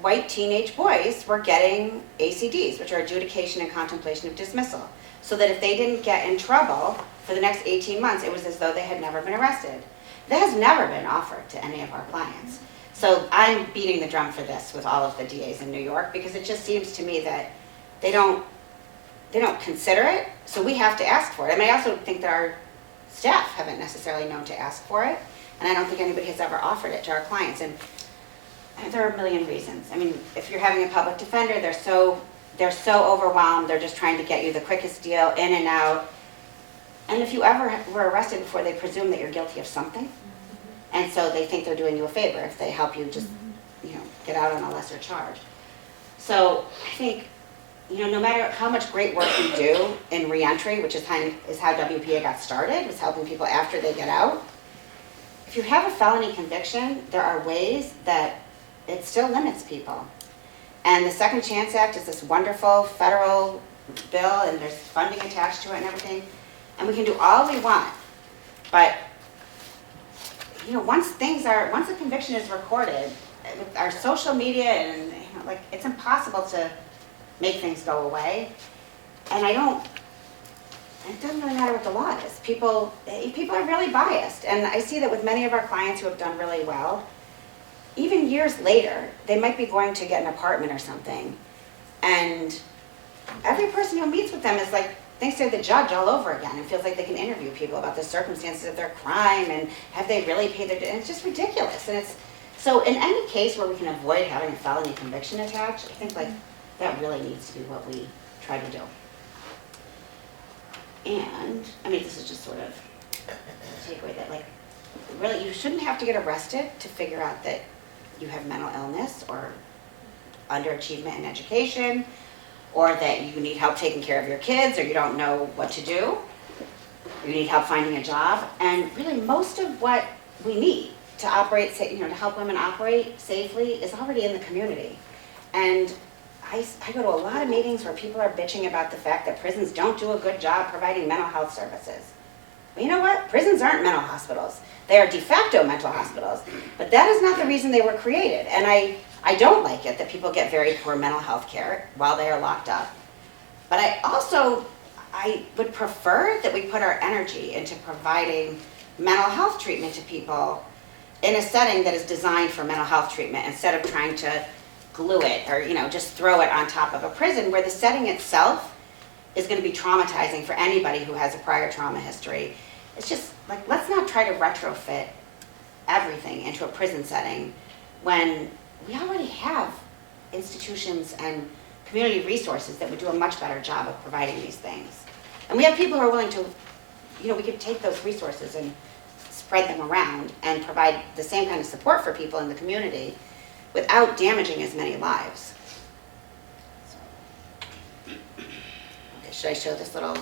white teenage boys were getting ACDs, which are adjudication and contemplation of dismissal, so that if they didn't get in trouble for the next 18 months, it was as though they had never been arrested. That has never been offered to any of our clients. So I'm beating the drum for this with all of the DAs in New York, because it just seems to me that they don't consider it, so we have to ask for it. I mean, I also think that our staff haven't necessarily known to ask for it, and I don't think anybody has ever offered it to our clients. And there are a million reasons. I mean, if you're having a public defender, they're so overwhelmed, they're just trying to get you the quickest deal, in and out. And if you ever were arrested before, they presume that you're guilty of something. And so they think they're doing you a favor if they help you just, get out on a lesser charge. So I think, no matter how much great work we do in reentry, which is how WPA got started, was helping people after they get out. If you have a felony conviction, there are ways that it still limits people. And the Second Chance Act is this wonderful federal bill, and there's funding attached to it and everything. And we can do all we want, but once a conviction is recorded, with our social media and it's impossible to make things go away. And And it doesn't really matter what the law is. People are really biased. And I see that with many of our clients who have done really well, even years later, they might be going to get an apartment or something. And every person who meets with them is like, thinks they're the judge all over again and feels like they can interview people about the circumstances of their crime and have they really paid their, and it's just ridiculous. And it's, so in any case where we can avoid having a felony conviction attached, I think like that really needs to be what we try to do. And, I mean, this is just sort of a takeaway that like, really you shouldn't have to get arrested to figure out that you have mental illness or underachievement in education, or that you need help taking care of your kids, or you don't know what to do, or you need help finding a job. And really most of what we need to operate, to help women operate safely is already in the community. And I go to a lot of meetings where people are bitching about the fact that prisons don't do a good job providing mental health services. Well, you know what? Prisons aren't mental hospitals. They are de facto mental hospitals. But that is not the reason they were created. And I don't like it that people get very poor mental health care while they are locked up. But I would prefer that we put our energy into providing mental health treatment to people in a setting that is designed for mental health treatment instead of trying to glue it or just throw it on top of a prison where the setting itself is going to be traumatizing for anybody who has a prior trauma history. It's just like, let's not try to retrofit everything into a prison setting when we already have institutions and community resources that would do a much better job of providing these things. And we have people who are willing to, we could take those resources and spread them around and provide the same kind of support for people in the community without damaging as many lives. Okay, should I show this little, I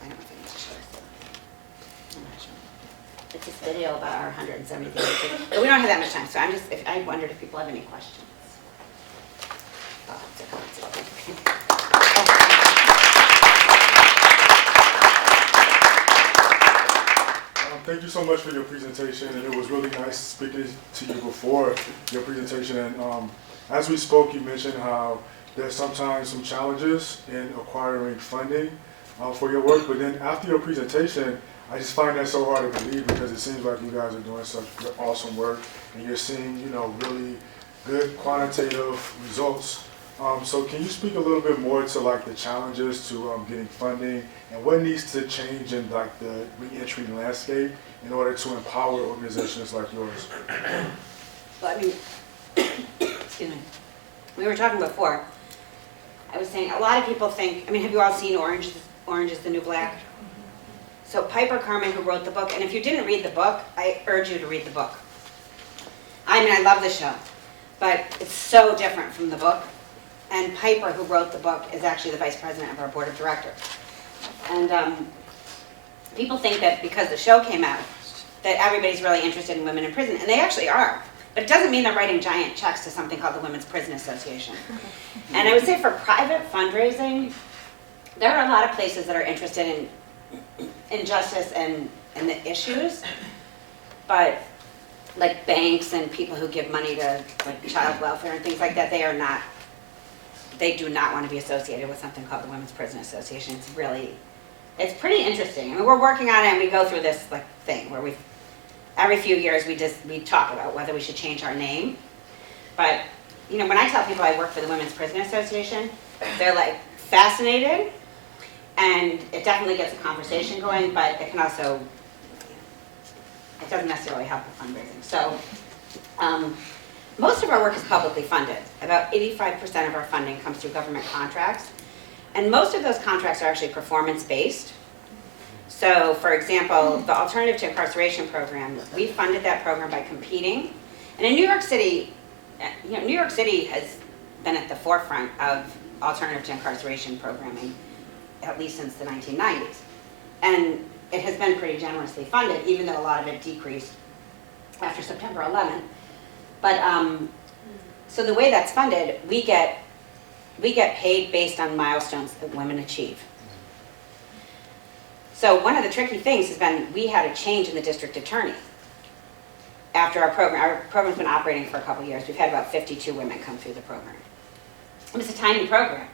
don't know if I need to show this. I'm not sure. It's this video about our 170 things. But we don't have that much time, so I wondered if people have any questions. Oh, it's a comment. Thank you so much for your presentation, and it was really nice speaking to you before your presentation. And as we spoke, you mentioned how there's sometimes some challenges in acquiring funding for your work, but then after your presentation, I just find that so hard to believe because it seems like you guys are doing such awesome work, and you're seeing, really good quantitative results. So can you speak a little bit more to like the challenges to getting funding and what needs to change in like the reentry landscape in order to empower organizations like yours? Well, I mean, excuse me. We were talking before. I was saying a lot of people think, have you all seen Orange is the New Black? So Piper Carmen, who wrote the book, and if you didn't read the book, I urge you to read the book. I love the show, but it's so different from the book. And Piper, who wrote the book, is actually the vice president of our board of directors. And people think that because the show came out, that everybody's really interested in women in prison, and they actually are. But it doesn't mean they're writing giant checks to something called the Women's Prison Association. And I would say for private fundraising, there are a lot of places that are interested in justice and the issues, but like banks and people who give money to like child welfare and things like that, they do not want to be associated with something called the Women's Prison Association. It's pretty interesting. We're working on it, and we go through this like thing where every few years we talk about whether we should change our name. But when I tell people I work for the Women's Prison Association, they're like fascinated, and it definitely gets a conversation going, but it can also, it doesn't necessarily help with fundraising. So most of our work is publicly funded. About 85% of our funding comes through government contracts. And most of those contracts are actually performance-based. So, for example, the Alternative to Incarceration program, we funded that program by competing. And in New York City, New York City has been at the forefront of Alternative to Incarceration programming, at least since the 1990s. And it has been pretty generously funded, even though a lot of it decreased after September 11th. But so the way that's funded, we get paid based on milestones that women achieve. So one of the tricky things has been we had a change in the district attorney after our program. Our program's been operating for a couple years. We've had about 52 women come through the program. It was a tiny program.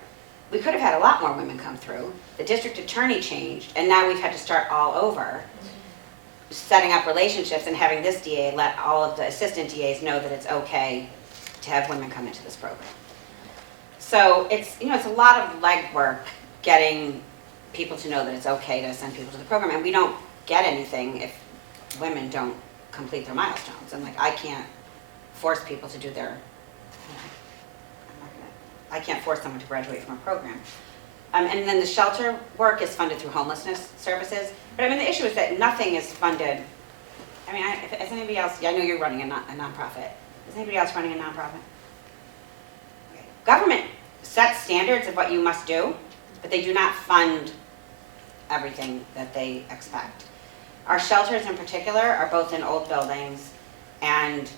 we could have had a lot more women come through. The district attorney changed, and now we've had to start all over, setting up relationships and having this DA let all of the assistant DAs know that it's okay to have women come into this program. So it's, it's a lot of legwork getting people to know that it's okay to send people to the program, and we don't get anything if women don't complete their milestones. And like, I can't force people to do their, I can't force someone to graduate from a program. And then the shelter work is funded through homelessness services. But I mean, the issue is that nothing is funded. I mean, is anybody else, I know you're running a nonprofit. Is anybody else running a nonprofit? Okay. Government sets standards of what you must do, but they do not fund everything that they expect. Our shelters in particular are both in old buildings, and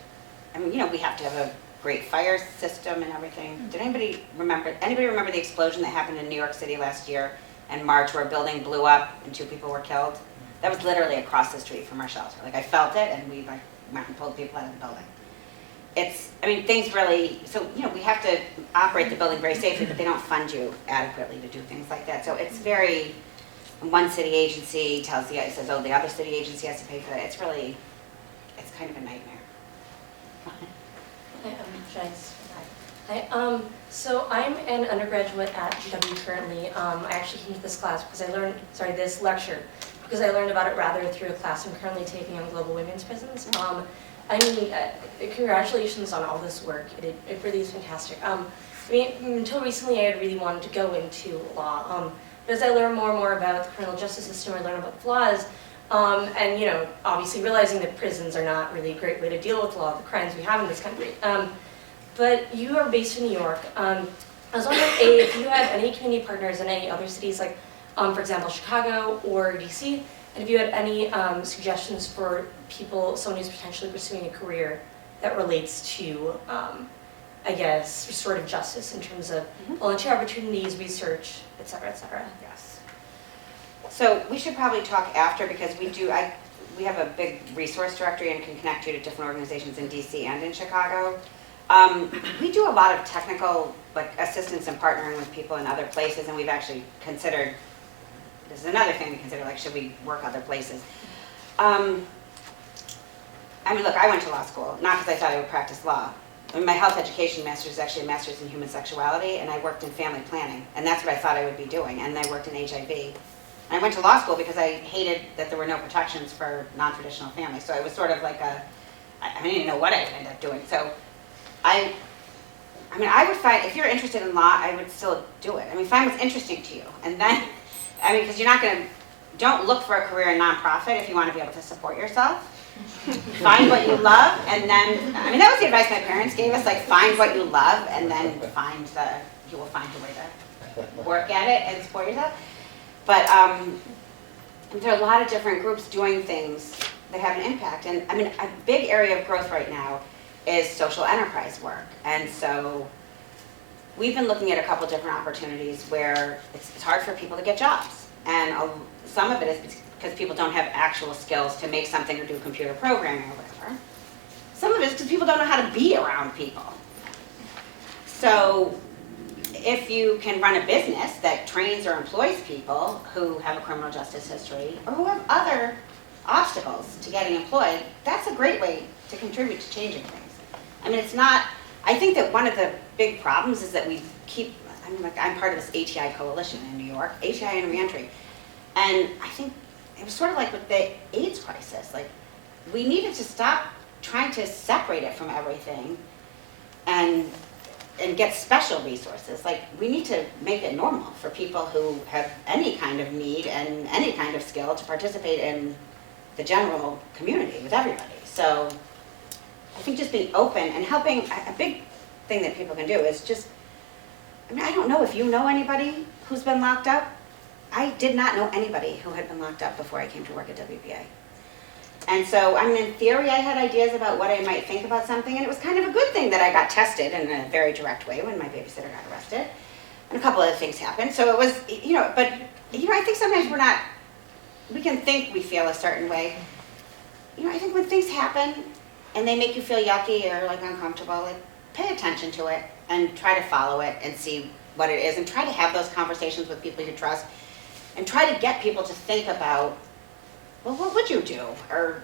I mean, we have to have a great fire system and everything. Did anybody remember the explosion that happened in New York City last year in March where a building blew up and 2 people were killed? That was literally across the street from our shelter. Like, I felt it, and we went and pulled people out of the building. Things really, so, we have to operate the building very safely, but they don't fund you adequately to do things like that. So it's very, one city agency says, oh, the other city agency has to pay for that. It's kind of a nightmare. Hi, so I'm an undergraduate at GW currently. I actually came to this class because this lecture, because I learned about it rather through a class I'm currently taking on global women's prisons. Congratulations on all this work. It really is fantastic. Until recently I had really wanted to go into law. But as I learn more and more about the criminal justice system, I learn about the flaws. And obviously realizing that prisons are not really a great way to deal with a lot of the crimes we have in this country. But you are based in New York. I was wondering if you had any community partners in any other cities, like, for example, Chicago or DC, and if you had any suggestions for someone who's potentially pursuing a career that relates to, restorative justice in terms of volunteer opportunities, research, et cetera, et cetera. Yes. So we should probably talk after, because we have a big resource directory and can connect you to different organizations in DC and in Chicago. We do a lot of technical assistance and partnering with people in other places, and we've actually considered, this is another thing we consider, should we work other places? Look, I went to law school, not because I thought I would practice law. My health education master's is actually a master's in human sexuality, and I worked in family planning, and that's what I thought I would be doing, and I worked in HIV. And I went to law school because I hated that there were no protections for non-traditional families, so it was sort of like I didn't know what I would end up doing. So I would find, if you're interested in law, I would still do it. Find what's interesting to you, and then, because you're not don't look for a career in nonprofit if you want to be able to support yourself. Find what you love, and then, that was the advice my parents gave us, find what you love, and then you will find a way to work at it and support yourself. But there are a lot of different groups doing things that have an impact, and a big area of growth right now is social enterprise work, and so we've been looking at a couple different opportunities where it's hard for people to get jobs, and some of it is because people don't have actual skills to make something or do computer programming or whatever. Some of it is because people don't know how to be around people. So if you can run a business that trains or employs people who have a criminal justice history or who have other obstacles to getting employed, that's a great way to contribute to changing things. I think that one of the big problems is that we keep, I'm part of this ATI coalition in New York, ATI and reentry, and I think it was sort of like with the AIDS crisis, we needed to stop trying to separate it from everything and get special resources. We need to make it normal for people who have any kind of need and any kind of skill to participate in the general community with everybody. So I think just being open and helping, a big thing that people can do is just, I don't know if you know anybody who's been locked up. I did not know anybody who had been locked up before I came to work at WBA. And so, in theory, I had ideas about what I might think about something, and it was kind of a good thing that I got tested in a very direct way when my babysitter got arrested. And a couple other things happened. So it was, but, I think sometimes we can think we feel a certain way. I think when things happen and they make you feel yucky or uncomfortable, pay attention to it and try to follow it and see what it is, and try to have those conversations with people you trust, and try to get people to think about, well, what would you do? Or,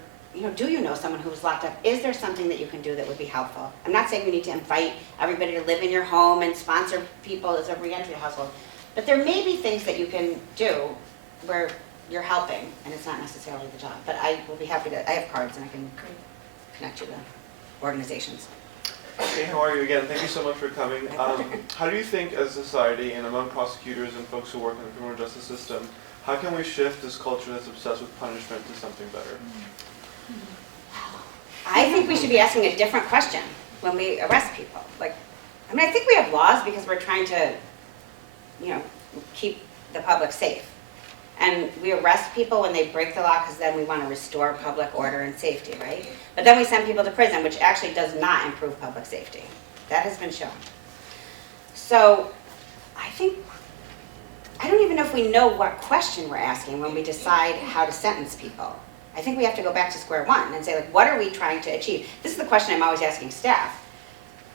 do you know someone who's locked up? Is there something that you can do that would be helpful? I'm not saying we need to invite everybody to live in your home and sponsor people as a reentry household, but there may be things that you can do where you're helping, and it's not necessarily the job. But I will be happy to, I have cards and I can connect you to organizations. Hey, how are you again? Thank you so much for coming. How do you think as a society and among prosecutors and folks who work in the criminal justice system, how can we shift this culture that's obsessed with punishment to something better? I think we should be asking a different question when we arrest people. I think we have laws because we're trying to, keep the public safe. And we arrest people when they break the law because then we want to restore public order and safety, right? But then we send people to prison, which actually does not improve public safety. That has been shown. So I don't even know if we know what question we're asking when we decide how to sentence people. I think we have to go back to square one and say, what are we trying to achieve? This is the question I'm always asking staff.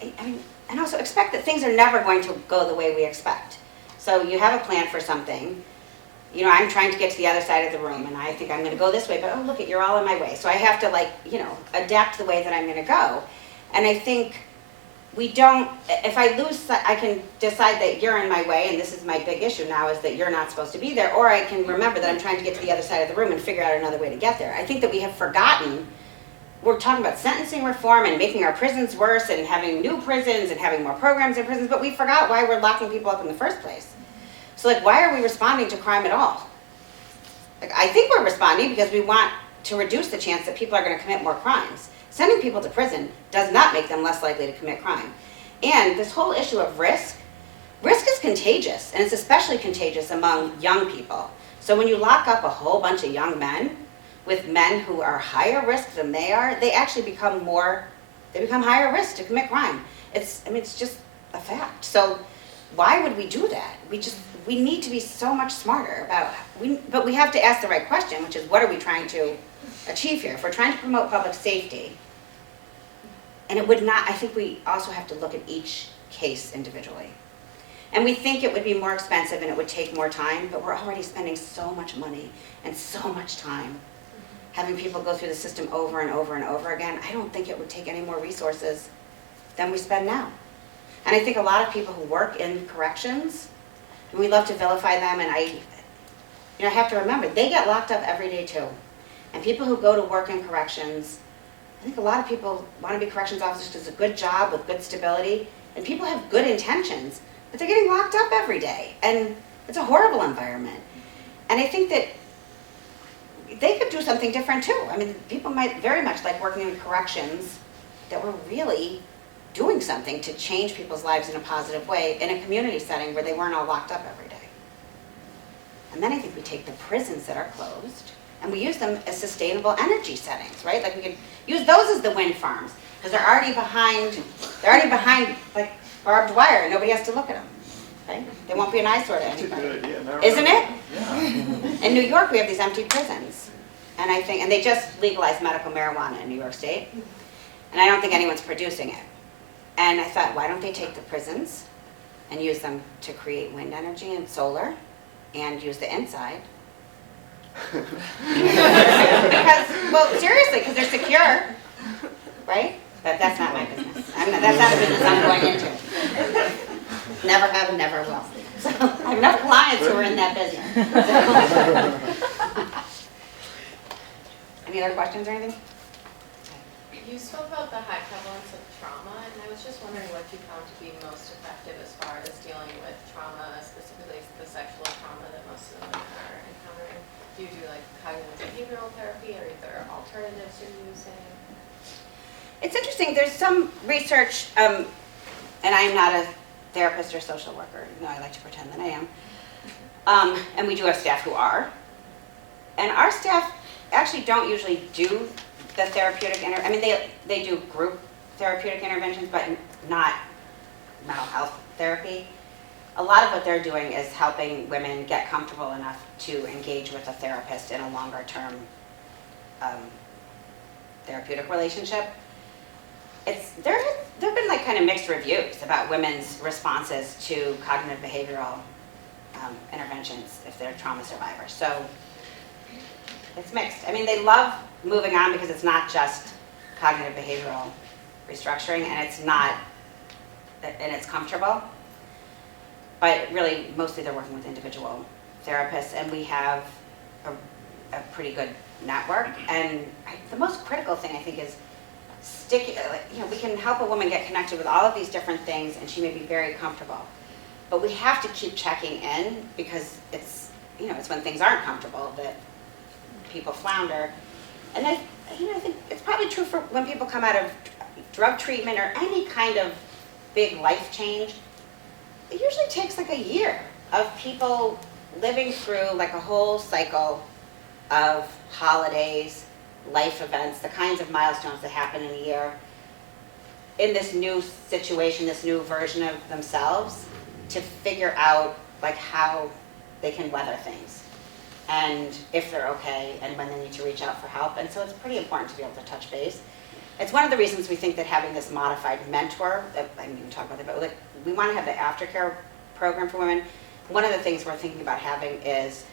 And also expect that things are never going to go the way we expect. So you have a plan for something. I'm trying to get to the other side of the room, and I think I'm going to go this way, but oh, look, you're all in my way. So I have to, adapt the way that I'm going to go. And I think we don't, if I lose, I can decide that you're in my way, and this is my big issue now, is that you're not supposed to be there, or I can remember that I'm trying to get to the other side of the room and figure out another way to get there. I think that we have forgotten, we're talking about sentencing reform and making our prisons worse and having new prisons and having more programs in prisons, but we forgot why we're locking people up in the first place. So why are we responding to crime at all? I think we're responding because we want to reduce the chance that people are going to commit more crimes. Sending people to prison does not make them less likely to commit crime. And this whole issue of risk is contagious, and it's especially contagious among young people. So when you lock up a whole bunch of young men with men who are higher risk than they are, they actually become higher risk to commit crime. It's just a fact. So why would we do that? We need to be so much smarter about, but we have to ask the right question, which is what are we trying to achieve here? If we're trying to promote public safety, and I think we also have to look at each case individually. And we think it would be more expensive and it would take more time, but we're already spending so much money and so much time having people go through the system over and over and over again. I don't think it would take any more resources than we spend now. And I think a lot of people who work in corrections, and we love to vilify them, and I have to remember, they get locked up every day too. And people who go to work in corrections, I think a lot of people want to be corrections officers because it's a good job with good stability, and people have good intentions, but they're getting locked up every day, and it's a horrible environment. And I think that they could do something different too. People might very much like working in corrections that were really doing something to change people's lives in a positive way in a community setting where they weren't all locked up every day. And then I think we take the prisons that are closed and we use them as sustainable energy settings, right? We could use those as the wind farms because they're already behind like barbed wire and nobody has to look at them, right? They won't be an eyesore to anybody. That's a good idea. Isn't it? Yeah. In New York, we have these empty prisons. And they just legalized medical marijuana in New York State. And I don't think anyone's producing it. And I thought, why don't they take the prisons and use them to create wind energy and solar and use the inside? Seriously, because they're secure, right? But that's not my business. That's not a business I'm going into. Never have, never will. So I have enough clients who are in that business. Any other questions or anything? You spoke about the high prevalence of trauma, and I was just wondering what you found to be most effective as far as dealing with trauma, specifically the sexual trauma that most of the women are encountering. Do you do cognitive behavioral therapy, or are there alternatives you're using? It's interesting. There's some research, and I'm not a therapist or social worker. No, I like to pretend that I am. And we do have staff who are. And our staff actually don't usually do the therapeutic, they do group therapeutic interventions, but not mental health therapy. A lot of what they're doing is helping women get comfortable enough to engage with a therapist in a longer term therapeutic relationship. there have been like kind of mixed reviews about women's responses to cognitive behavioral interventions if they're trauma survivors. So it's mixed. I mean, they love moving on because it's not just cognitive behavioral restructuring, and it's comfortable. But really, mostly they're working with individual therapists, and we have a pretty good network. And the most critical thing, I think, is we can help a woman get connected with all of these different things, and she may be very comfortable. But we have to keep checking in, because it's when things aren't comfortable that people flounder. And I think it's probably true for when people come out of drug treatment or any kind of big life change. It usually takes like a year of people living through like a whole cycle of holidays, life events, the kinds of milestones that happen in a year, in this new situation, this new version of themselves, to figure out like how they can weather things, and if they're okay, and when they need to reach out for help. And so it's pretty important to be able to touch base. It's one of the reasons we think that having this modified mentor, I didn't even talk about that, but like, we want to have the aftercare program for women. One of the things we're thinking about having is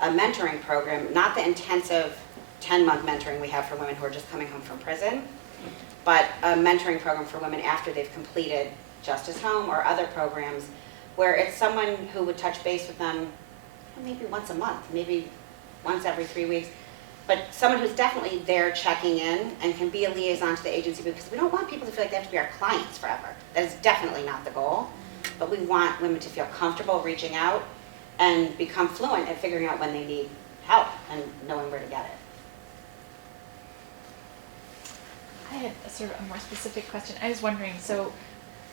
a mentoring program, not the intensive 10-month mentoring we have for women who are just coming home from prison, but a mentoring program for women after they've completed Justice Home or other programs, where it's someone who would touch base with them maybe once a month, maybe once every 3 weeks, but someone who's definitely there checking in and can be a liaison to the agency, because we don't want people to feel like they have to be our clients forever. That is definitely not the goal, but we want women to feel comfortable reaching out and become fluent at figuring out when they need help and knowing where to get it. I had a sort of a more specific question. I was wondering, so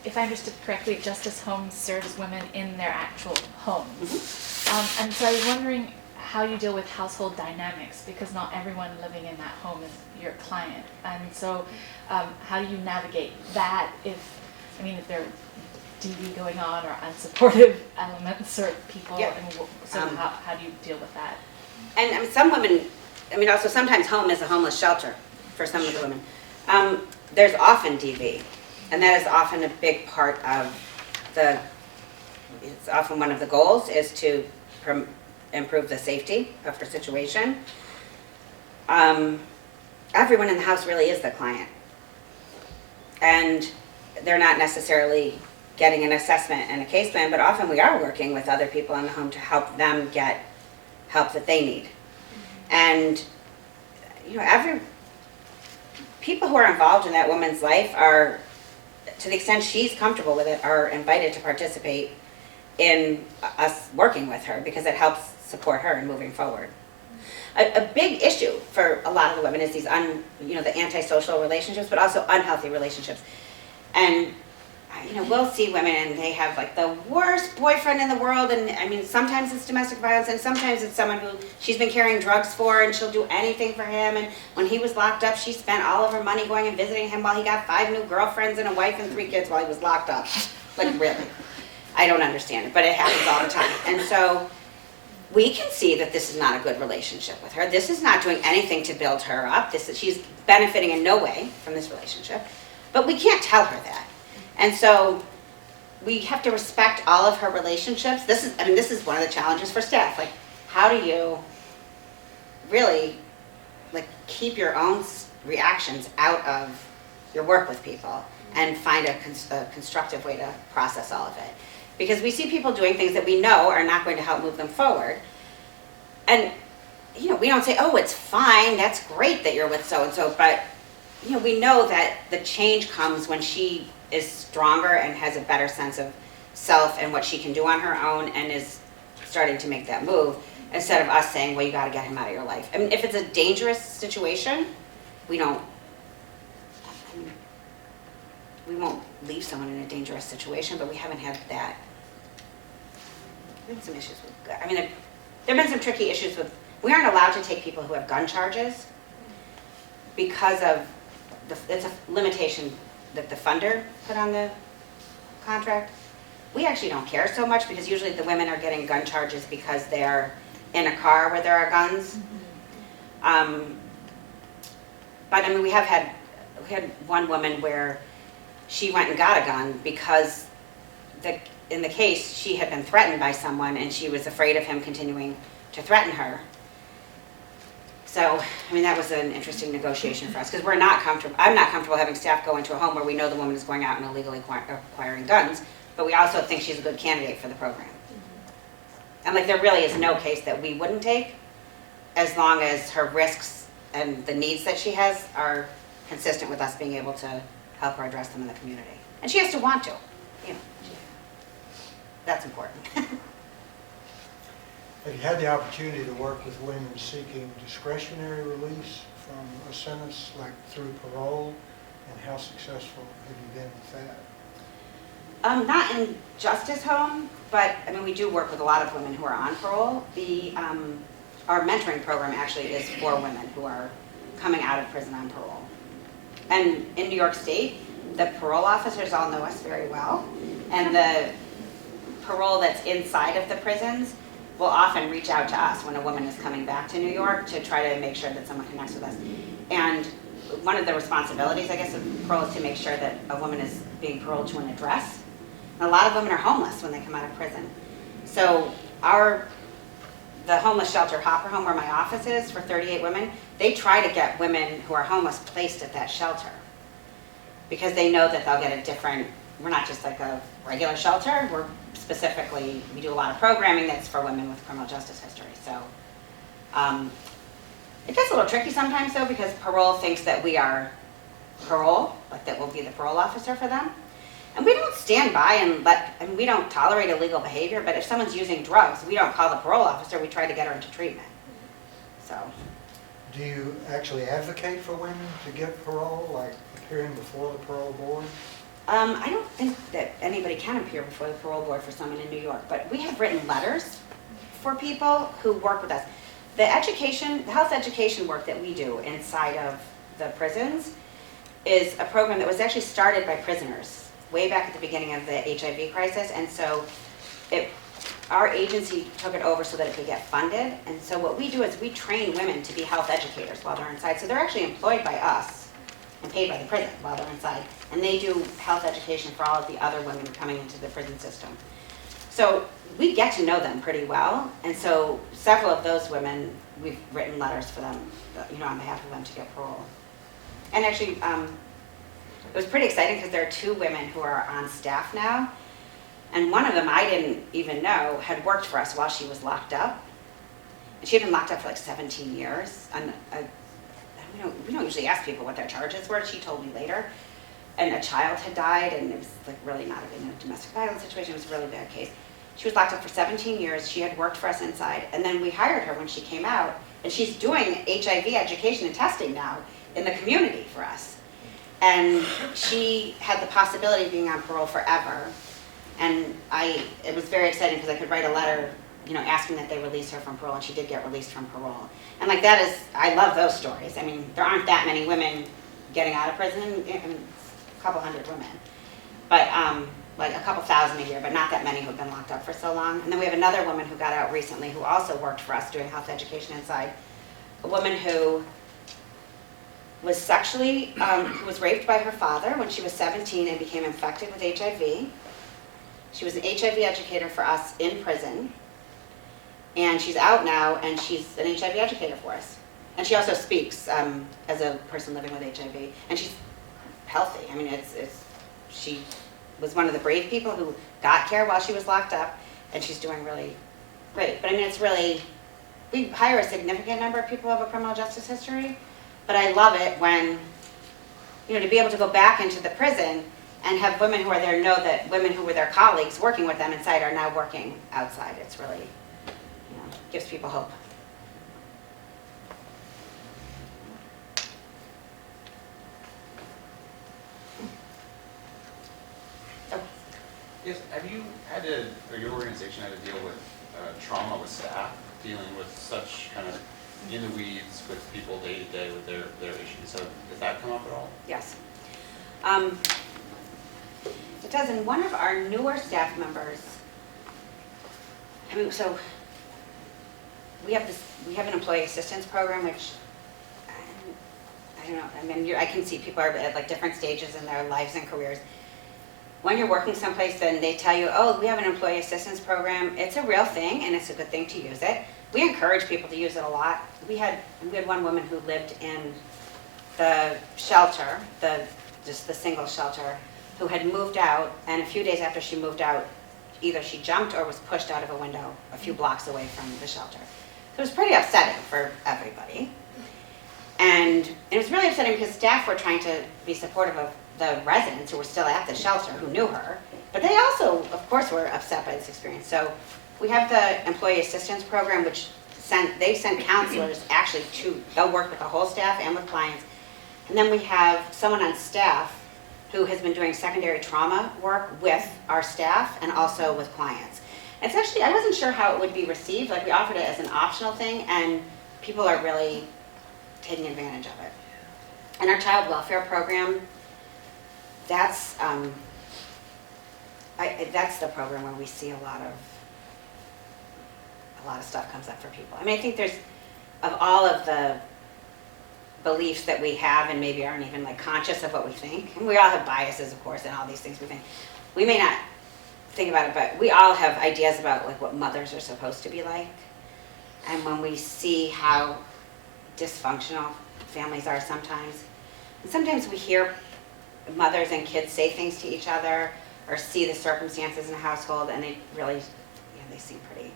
if I understood correctly, Justice Home serves women in their actual homes. And so I was wondering how you deal with household dynamics, because not everyone living in that home is your client. And so how do you navigate that if there are DV going on or unsupportive elements or people? Yep. And so how do you deal with that? And some women, also sometimes home is a homeless shelter for some of the women. There's often DV, and that is often a big part of it's often one of the goals is to improve the safety of her situation. Everyone in the house really is the client, and they're not necessarily getting an assessment and a case plan, but often we are working with other people in the home to help them get help that they need. And people who are involved in that woman's life are, to the extent she's comfortable with it, are invited to participate in us working with her, because it helps support her in moving forward. A big issue for a lot of the women is these the antisocial relationships, but also unhealthy relationships. And we'll see women and they have like the worst boyfriend in the world, and sometimes it's domestic violence, and sometimes it's someone who she's been carrying drugs for, and she'll do anything for him. And when he was locked up, she spent all of her money going and visiting him while he got 5 new girlfriends and a wife and 3 kids while he was locked up. Like, really? I don't understand it, but it happens all the time. And so we can see that this is not a good relationship with her. This is not doing anything to build her up. She's benefiting in no way from this relationship, but we can't tell her that. And so we have to respect all of her relationships. This is one of the challenges for staff. Like, how do you really keep your own reactions out of your work with people and find a constructive way to process all of it? Because we see people doing things that we know are not going to help move them forward. And, we don't say, oh, it's fine, that's great that you're with so-and-so, but, we know that the change comes when she is stronger and has a better sense of self and what she can do on her own and is starting to make that move, instead of us saying, well, you got to get him out of your life. If it's a dangerous situation, we won't leave someone in a dangerous situation, but we haven't had that. There's been some issues with, there have been some tricky issues with, we aren't allowed to take people who have gun charges because of, it's a limitation that the funder put on the contract. We actually don't care so much, because usually the women are getting gun charges because they're in a car where there are guns. But we have had we had one woman where she went and got a gun because in the case, she had been threatened by someone and she was afraid of him continuing to threaten her. So, I mean, that was an interesting negotiation for us because I'm not comfortable having staff go into a home where we know the woman is going out and illegally acquiring guns, but we also think she's a good candidate for the program. And like, there really is no case that we wouldn't take as long as her risks and the needs that she has are consistent with us being able to help her address them in the community. And she has to want to, you know. That's important. Have you had the opportunity to work with women seeking discretionary release from a sentence, like through parole, and how successful have you been with that? Not in justice home, but I mean, we do work with a lot of women who are on parole. Our mentoring program actually is for women who are coming out of prison on parole. And in New York State, the parole officers all know us very well, and the parole that's inside of the prisons will often reach out to us when a woman is coming back to New York to try to make sure that someone connects with us. And one of the responsibilities, I guess, of parole is to make sure that a woman is being paroled to an address. And a lot of women are homeless when they come out of prison. So the homeless shelter, Hopper Home, where my office is for 38 women, they try to get women who are homeless placed at that shelter because they know that they'll get a different, we're not just like a regular shelter, we do a lot of programming that's for women with criminal justice history. So it gets a little tricky sometimes though, because parole thinks that we are parole, like that we'll be the parole officer for them. And we don't stand by and we don't tolerate illegal behavior, but if someone's using drugs, we don't call the parole officer, we try to get her into treatment. So. Do you actually advocate for women to get parole, like appearing before the parole board? I don't think that anybody can appear before the parole board for someone in New York, but we have written letters for people who work with us. The health education work that we do inside of the prisons is a program that was actually started by prisoners way back at the beginning of the HIV crisis, and so our agency took it over so that it could get funded. And so what we do is we train women to be health educators while they're inside. So they're actually employed by us and paid by the prison while they're inside. And they do health education for all of the other women coming into the prison system. So we get to know them pretty well. And so several of those women, we've written letters for them, on behalf of them to get parole. And actually, it was pretty exciting because there are 2 women who are on staff now. And one of them, I didn't even know, had worked for us while she was locked up. And she had been locked up for like 17 years. And we don't usually ask people what their charges were. She told me later. And a child had died, and it was like really not in a domestic violence situation. It was a really bad case. She was locked up for 17 years. She had worked for us inside. And then we hired her when she came out. And she's doing HIV education and testing now in the community for us. And she had the possibility of being on parole forever. And it was very exciting because I could write a letter, asking that they release her from parole, and she did get released from parole. And like I love those stories. I mean, there aren't that many women getting out of prison. I mean, a couple hundred women, but like a couple thousand a year, but not that many who've been locked up for so long. And then we have another woman who got out recently who also worked for us doing health education inside. A woman who was who was raped by her father when she was 17 and became infected with HIV. She was an HIV educator for us in prison, and she's out now, and she's an HIV educator for us. And she also speaks as a person living with HIV, and she's healthy. I mean, she was one of the brave people who got care while she was locked up, and she's doing really great. But I mean, we hire a significant number of people who have a criminal justice history, but I love it when, to be able to go back into the prison and have women who are there know that women who were their colleagues working with them inside are now working outside. It's really, gives people hope. Oh. Yes, have you had or your organization had to deal with trauma with staff, dealing with such kind of in the weeds with people day to day with their issues? So does that come up at all? Yes. It does, and one of our newer staff members, so we have an employee assistance program, which I I don't know, I mean, I can see people are at like different stages in their lives and careers. When you're working someplace, then they tell you, oh, we have an employee assistance program. It's a real thing, and it's a good thing to use it. We encourage people to use it a lot. We had one woman who lived in the shelter, just the single shelter, who had moved out, and a few days after she moved out, either she jumped or was pushed out of a window a few blocks away from the shelter. So it was pretty upsetting for everybody. And it was really upsetting because staff were trying to be supportive of the residents who were still at the shelter who knew her, but they also, of course, were upset by this experience. So we have the employee assistance program, which they send counselors actually they'll work with the whole staff and with clients. And then we have someone on staff who has been doing secondary trauma work with our staff and also with clients. It's actually, I wasn't sure how it would be received. Like, we offered it as an optional thing, and people are really taking advantage of it. And our child welfare program, that's the program where we see a lot of stuff comes up for people. I mean, I think there's, of all of the beliefs that we have and maybe aren't even like conscious of what we think, and we all have biases, of course, and all these things we think. We may not think about it, but we all have ideas about like what mothers are supposed to be like. And when we see how dysfunctional families are sometimes, and sometimes we hear mothers and kids say things to each other or see the circumstances in a household, and they really, they seem pretty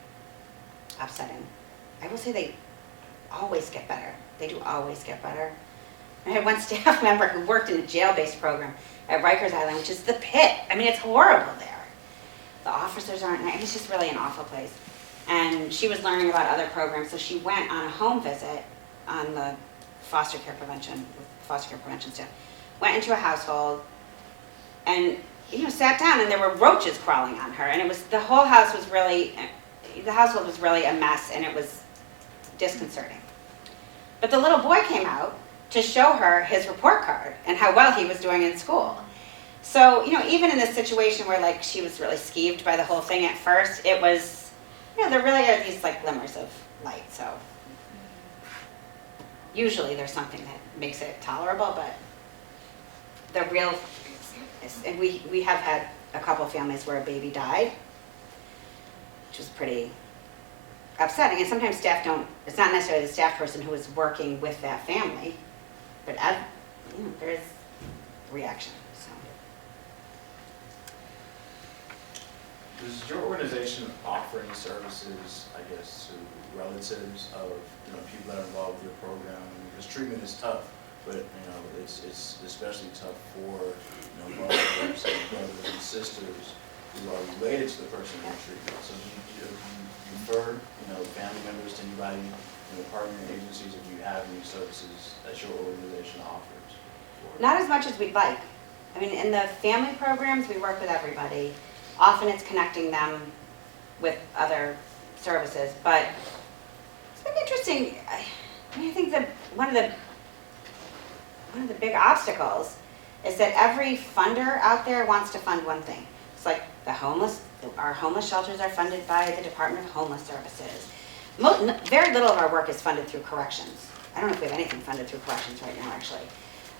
upsetting. I will say they always get better. They do always get better. I had one staff member who worked in a jail-based program at Rikers Island, which is the pit. I mean, it's horrible there. The officers aren't nice. It's just really an awful place. And she was learning about other programs, so she went on a home visit on the foster care prevention staff. Went into a household and sat down, and there were roaches crawling on her, and it was the household was really a mess, and it was disconcerting. But the little boy came out to show her his report card and how well he was doing in school. So, even in this situation where like she was really skeeved by the whole thing at first, it was, there really are these like glimmers of light. So usually there's something that makes it tolerable, but the real, and we have had a couple families where a baby died, which was pretty upsetting. And sometimes staff it's not necessarily the staff person who is working with that family, but there is reaction. So. Does your organization offer any services, I guess, to relatives of people that are involved with your program? Because treatment is tough, but it's especially tough for relatives and brothers and sisters who are related to the person in treatment. So do you refer family members to anybody, partnering agencies, or do you have any services that your organization offers? Not as much as we'd like. I mean, in the family programs, we work with everybody. Often it's connecting them with other services, but it's been interesting. I think that one of the big obstacles is that every funder out there wants to fund one thing. It's like our homeless shelters are funded by the Department of Homeless Services. Very little of our work is funded through corrections. I don't know if we have anything funded through corrections right now, actually.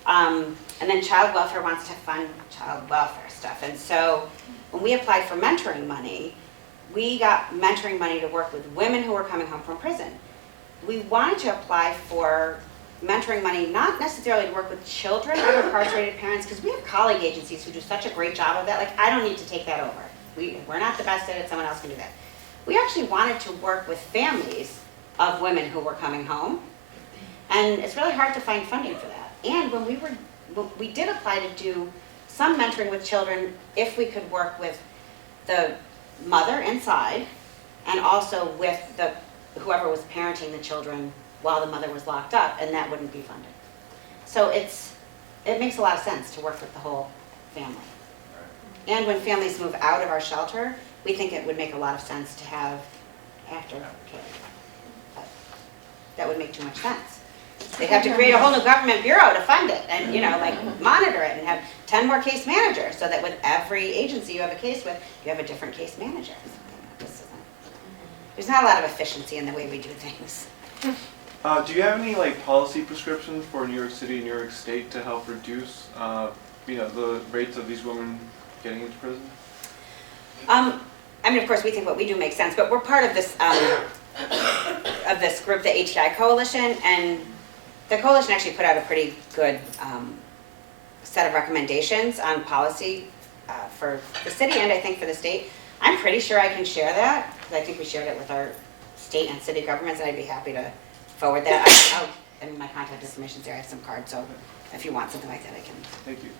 And then child welfare wants to fund child welfare stuff. And so when we applied for mentoring money, we got mentoring money to work with women who were coming home from prison. We wanted to apply for mentoring money, not necessarily to work with children of incarcerated parents, because we have colleague agencies who do such a great job of that. Like, I don't need to take that over. We're not the best at it, someone else can do that. We actually wanted to work with families of women who were coming home, and it's really hard to find funding for that. And when we did apply to do some mentoring with children if we could work with the mother inside and also with whoever was parenting the children while the mother was locked up, and that wouldn't be funded. So it makes a lot of sense to work with the whole family. And when families move out of our shelter, we think it would make a lot of sense to have aftercare. But that would make too much sense. They'd have to create a whole new government bureau to fund it and, monitor it and have 10 more case managers so that with every agency you have a case with, you have a different case manager. There's not a lot of efficiency in the way we do things. Do you have any like policy prescriptions for New York City and New York State to help reduce, the rates of these women getting into prison? I mean, of course, we think what we do makes sense, but we're part of this group, the ATI Coalition, and the coalition actually put out a pretty good set of recommendations on policy for the city and I think for the state. I'm pretty sure I can share that, because I think we shared it with our state and city governments, and I'd be happy to forward that. I mean, my contact information's there, I have some cards, so if you want something like that, I can. Thank you.